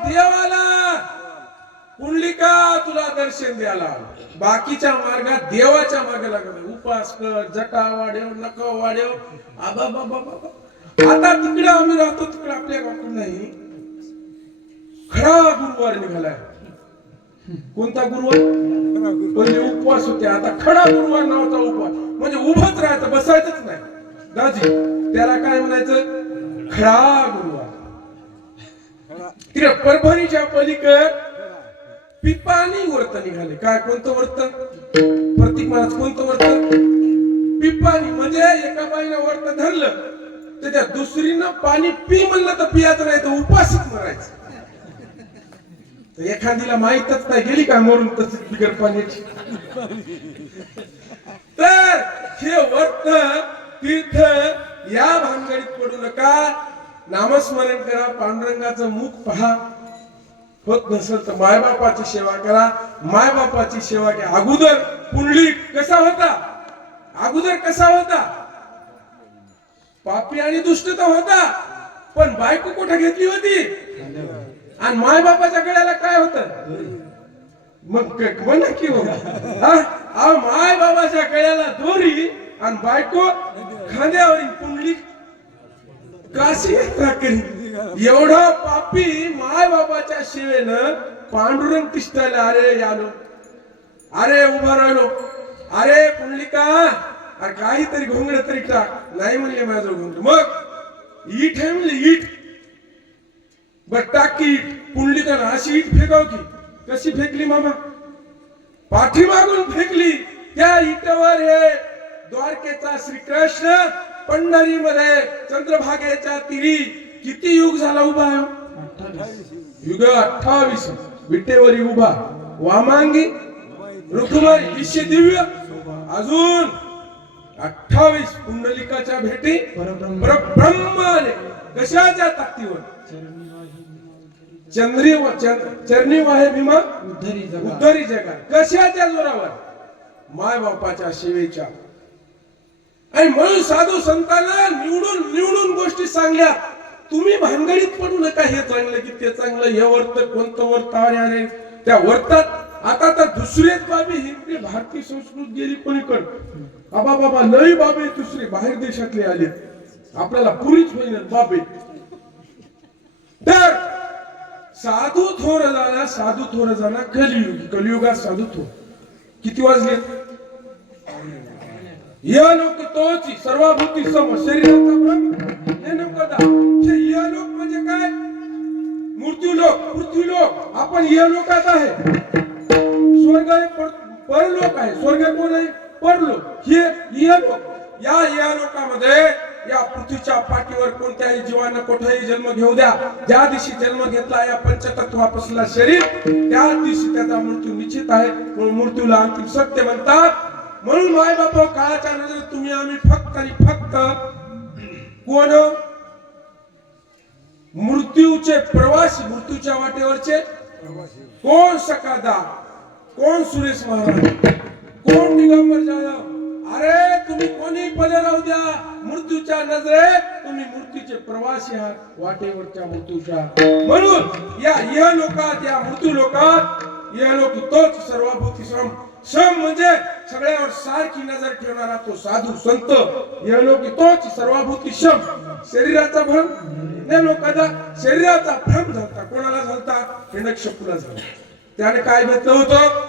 देवाला. पुंडलिका तुला दर्शन द्यायला. बाकीच्या मार्गात देवाच्या मागे लागला. उपास कर, जटा वाढेव, नख वाढेव, आबा बाबा बाबा. आता तिकडे आम्ही राहतो, तिकडे आपल्या गावाकडे नाही. खरा गुरुवार निघालाय. कोणता गुरुवार? पहिले उपवास होते, आता खडा गुरुवार नावाचा उपवास. म्हणजे उभंच राहायचं, बसायचंच नाही. दाजी त्याला काय म्हणायचं? खडा गुरुवार. तिकडे परभणीच्या पलीकडे पिपाणी व्रत निघाले. काय? कोणतं व्रत? प्रतीक महाराज कोणतं व्रत? पिपाणी. म्हणजे एका बाईनं व्रत धरलं तर त्या दुसरीनं पाणी पी म्हणलं तर पियाचं नाही, तर उपासच मरायचं. तर एखादीला माहीतच नाही, गेली का मरून तसंच बिगर पाण्याची. तर हे व्रत तीर्थ या भानगडीत पडू नका. नामस्मरण करा, पांडुरंगाचं मुख पहा. होत नसेल तर मायबापाची सेवा करा. मायबापाची सेवा घ्या. अगोदर पुंडलिक कसा होता? अगोदर कसा होता? पापी आणि दुष्ट तर होता, पण बायको कुठे घेतली होती? आणि मायबापाच्या गळ्याला काय होतं? मग म्हणा की माय बाबाच्या गळ्याला दोरी आणि बायको खांद्यावरील पुंडलिक काशी करी. एवढा पापी माय बाबाच्या सेवेनं पांडुरंग तिष्ठायला. अरे आलो, अरे उभा राहिलो, अरे पुंडलिका अरे काहीतरी घोंगड तरी टाक. नाही म्हणले माझं घोंगड. मग ईट आहे म्हणले, ईट बर टाक की ईट. पुंडलिकानं अशी ईट फेकाव की. कशी फेकली मामा? पाठीमागून फेकली. त्या इटावर हे द्वारकेचा श्रीकृष्ण पंढरीमध्ये चंद्रभागेच्या तीरी किती युग झाला उभा आहे? युग 28. विटेवरी उभा. वामांगी रुक्माई विश्व दिव्य. अजून 28 पुंडलिकाच्या भेटी ब्रह्माने. कशाच्या ताकदीवर? चरणी वाहे भीमा उद्धरी जगा उद्धरी जगा. कशाच्या जोरावर? माय बापाच्या सेवेच्या. आणि म्हणून साधू संतांना निवडून निवडून गोष्टी सांगल्या. तुम्ही भानगडीत पडू नका. हे चांगलं की ते चांगलं, हे वर्त कोणतं वर्त आहे त्या वर्तात. आता तर दुसरेच बाबी हिंदी भारतीय संस्कृती गेली कोणीकडे. बाबा बाबा लई बाबी दुसरे बाहेर देशातले आले. आपल्याला पुरीच होईन बाबी. तर साधू थोर जाणार कलियुगात साधू थोर. किती वाजले? या लोक तोची सर्वभूती सम शरीराचा ब्रह्म हे नकदा. या लोक म्हणजे काय? मृत्यूलोक पृथ्वीलोक. आपण या लोकात आहे. स्वर्ग आहे परलोक आहे. स्वर्ग कोण आहे? परलोक. हे या लोक. या लोकामध्ये या पृथ्वीच्या पाठीवर कोणत्याही जीवानं कुठेही जन्म घेऊ द्या. ज्या दिवशी जन्म घेतला या पंचतत्वापासला शरीर त्या दिवशी त्याचा मृत्यू निश्चित आहे. म्हणून मृत्यूला अंतिम सत्य म्हणतात. म्हणून माय बापा काळाच्या नजरेत तुम्ही आम्ही फक्त आणि फक्त कोण? मृत्यूचे प्रवासी. मृत्यूच्या वाटेवरचे कोण? सकादा. कोण? सुरेश महाराज. कोण? दिगंबर जाधव. अरे तुम्ही कोणी पदे राहू द्या. मृत्यूच्या नजरेत तुम्ही मृत्यूचे प्रवासी आहात. वाटेवरच्या मृत्यूच्या. म्हणून या लोकात या मृत्यू लोकात या लोक तोच सर्वभूती सम म्हणजे सगळ्यावर सारखी नजर ठेवणारा तो साधू संत. या लोक तोच सर्वभूती सम. शरीराचा भ्रम या लोकांचा शरीराचा भ्रम झाला. कोणाला झालता? हिरण्यकशिपूला झाला. त्याने काय घेतलं होतं?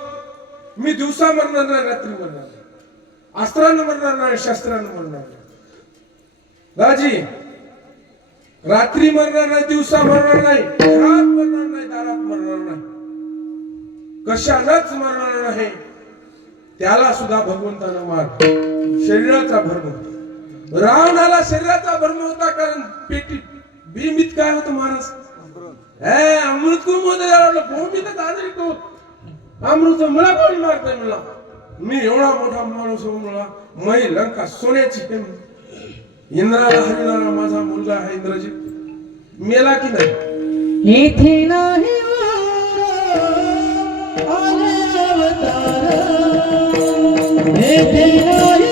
मी दिवसा मरणार नाही, रात्री मरणार नाही, अस्त्रानं मरणार नाही, शस्त्रानं मरणार नाही. राजी रात्री मरणार नाही, दिवसा मरणार नाही, घरात मरणार नाही, दारात मरणार नाही, कशालाच मरणार नाही. त्याला सुद्धा भगवंतानं मार. शरीराचा भ्रम. रावणाला शरीराचा भ्रम होता. कारण पेटी बिंबित काय होतं माणूस? अमृत भूमीतच आदरी को अमृत मला कोणी मारतोय? मला मी एवढा मोठा माणूस होऊन मला मै लंका सोन्याची. इंद्राला हरणारा माझा मुलगा आहे इंद्रजित. मेला की नाही? इथे नाही अवतार. इथे नाही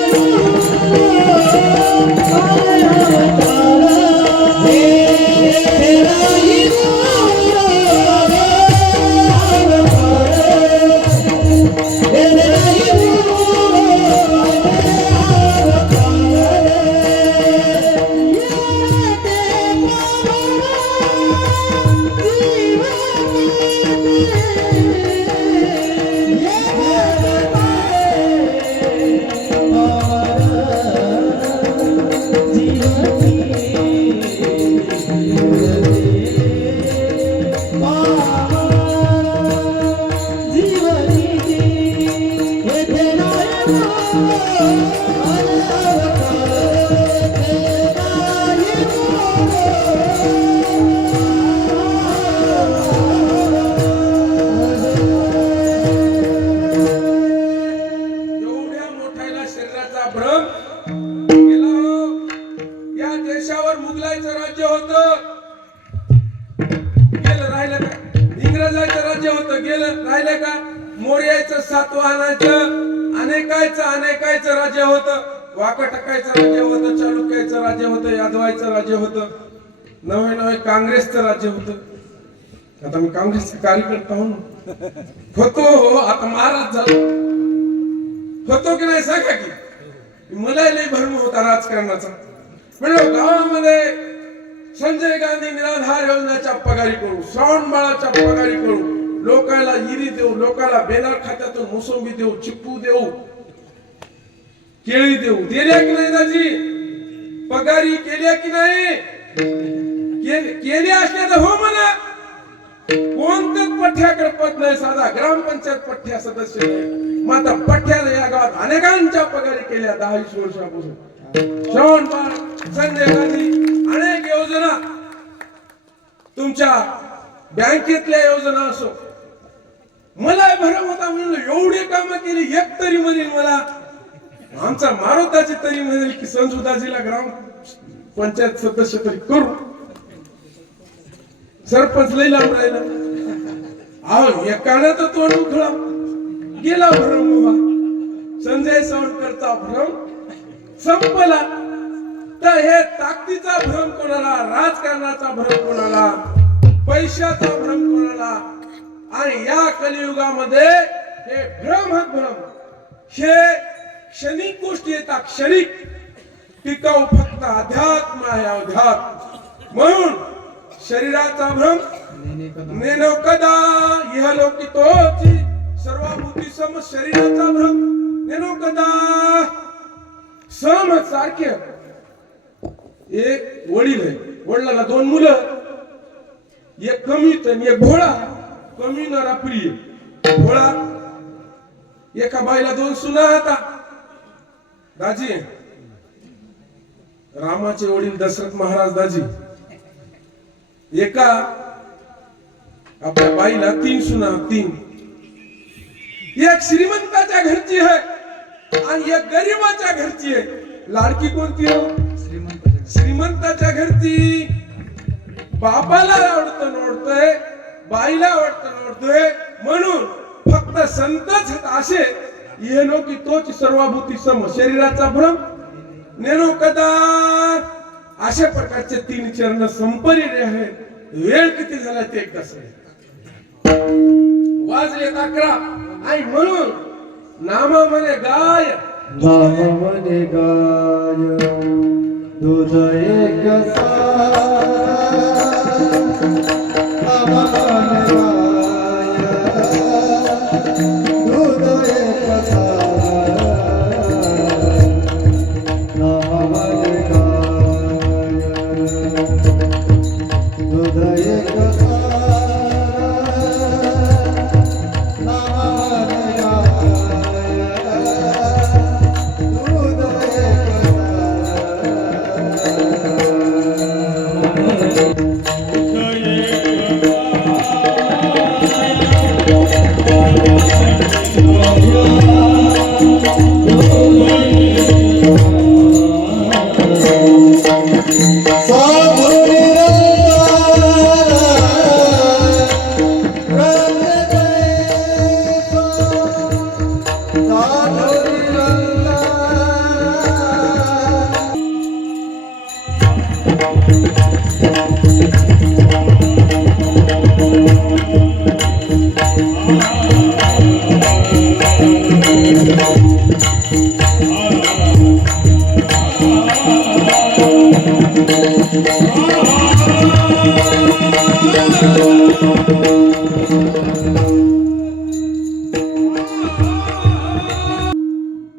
अनेकायचं राज्य होतं. वाकाटकायचं राज्य होतं, चालुक्याचं राज्य होतं, यादवायचं राज्य होतं, नवे काँग्रेसचं राज्य होतं. आता मी काँग्रेसचा कार्यकर्ता होतो. आता महाराज झालो. होतो की नाही सांगा की? मला लई भ्रम होता राजकारणाचा. म्हणलं गावामध्ये संजय गांधी निराधार योजनेच्या पगारी करू, श्रावण बाळाच्या पगारी करू, लोकांना इरी देऊ, लोकांना बेनार खात्यातून मोसंबी देऊ, चिप्पू देऊ, केळी देऊ. दिल्या की नाही दाजी? पगारी केल्या की नाही? केली असल्या तर हो म्हणा. कोणत्याच पठ्याकडे पद नाही. साधा ग्रामपंचायत पठ्या सदस्य नाही. मग आता पठ्याने या गावात अनेकांच्या पगारी केल्या 10-20 वर्षापासून. श्रावण बाळ, संजय गांधी, अनेक योजना, तुमच्या बँकेतल्या योजना असो. मला भरम होता म्हणून एवढी कामं केली. एक तरी म्हणेल मला, आमचा मारुताची तरी म्हणेल की संजूदाजीला ग्राम पंचायत सदस्य तरी करू. सरपंच लई लांब राहिला. अहो एकानं तर तोंड उघडा गेला भ्रम उभा. संजय सावंतकरचा भ्रम संपला. तर हे ताकदीचा भ्रम कोणाला, राजकारणाचा भ्रम कोणाला, पैशाचा भ्रम कोणाला. आणि या कलियुगामध्ये हे भ्रम हे क्षणिक गोष्टी येतात. क्षणिक टिकाऊ फक्त अध्यात्म आहे. अध्यात्म म्हणून शरीराचा भ्रम नेनो कदा इहलोकी तोची सर्वभूती सम. शरीराचा भ्रम नेनो कदा सम. सारखे एक वडील आहे, वडिलाला दोन मुलं, एक कमीत आणि एक भोळा. कमी नरा प्रिय भोळा. एका बाईला दोन सुना होता. दाजी रामाचे वडील दशरथ महाराज दाजी, एका आपल्या बाईला तीन सुना. तीन. एक श्रीमंताच्या घरची आहे आणि एक गरीबाच्या घरची आहे. लाडकी कोणती हो? श्रीमंताच्या घरची. बापाला आवडतं नवडतोय, बाईला आवडतं नवडतोय. म्हणून फक्त संतच असे येनो की तोच सर्वभूती सम. शरीराचा भ्रम नेनो कदा. अशा प्रकारचे तीन चरण संपलेले आहेत. वेळ किती झाला ते एकदा सांगा. वाजले 11 आणि म्हणून नामा म्हणे गाय. नाम म्हणे गाय दूध एक नाम म्हणे गाय दूध एक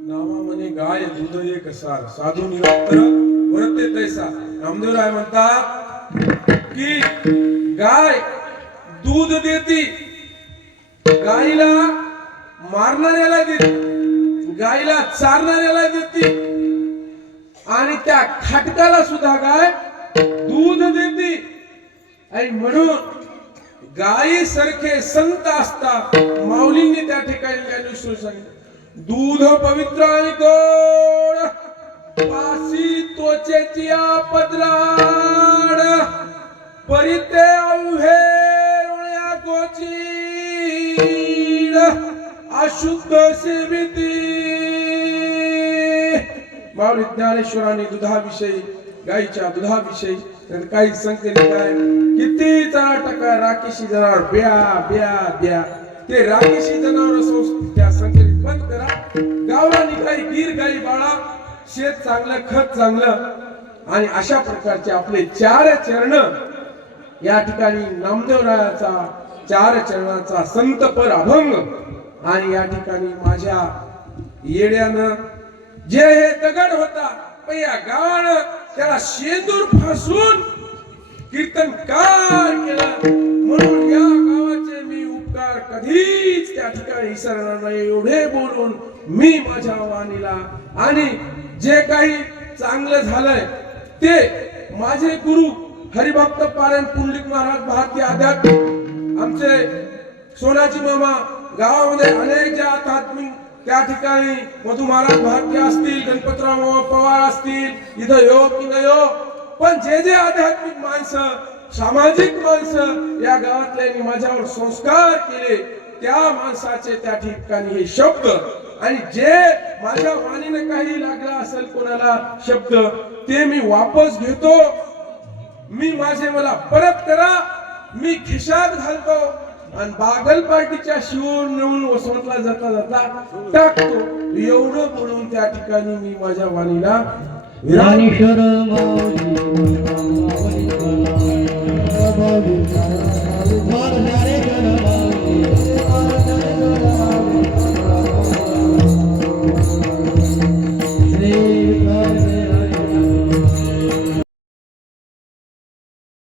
नाम म्हणे गाय दूध एक साधू निरंतर वरते तैसा. नामदेवराय म्हणतात की गाय दूध देती, गाईला मारणाऱ्याला देते, गाईला चारणाऱ्याला देते आणि त्या खाटकाला सुद्धा गाय दूध देते. आणि म्हणून गायी सारखे संत असतात. माऊलींनी त्या ठिकाणी ज्ञानेश्वर सांगितलं, दूध पवित्र आणि गोड पासी त्वचेची पदराड परिते अवघे रोळ्या गोचीड अशुद्ध सेविती. माऊली ज्ञानेश्वरांनी दुधाविषयी, गाईच्या दुधाविषयी काही संकेत काय, किती टका राकेशी जनावर ब्या ब्या ब्या. ते राकेशी जनावर त्या संकेत बंद करा. गावला निघाई गीर गाई बाळा, शेत चांगलं, खत चांगलं. आणि अशा प्रकारचे आपले 4 चरण या ठिकाणी नामदेवरायाचा 4 चरणाचा संतपर अभंग. आणि या ठिकाणी माझ्या येड्यानं जे हे दगड होता पण या गावानं त्याला शेंदूर फासून कीर्तनकार केलं. म्हणून या गावाचे मी उपकार कधीच त्या ठिकाणी विसरणार नाही. एवढे बोलून मी माझ्या वाणीला, आणि जे काही चांगलं झालंय ते माझे गुरु हरिभक्त पारायण पुंडलिक महाराज भारतीय आध्यात्मिक, आमचे सोनाजी मामा गावामध्ये अनेक जे आध्यात्मिक त्या ठिकाणी मधु महाराज भारतीय असतील, गणपतराव पवार असतील, इथं योग की न योग, पण जे जे आध्यात्मिक माणसं सामाजिक माणसं या गावातल्यांनी माझ्यावर संस्कार केले, त्या माणसाचे त्या ठिकाणी हे शब्द, आणि जे माझ्या वाणीने काही लागला असेल कोणाला शब्द, ते मी वापस घेतो. मी माझे मला परत करा, मी खिशात घालतो आणि बागल पार्टीच्या शिवून नेऊन वसमतला जाता जाता टाकतो. एवढं बोलून त्या ठिकाणी मी माझ्या वाणीला विराम. ज्ञानेश्वर माऊली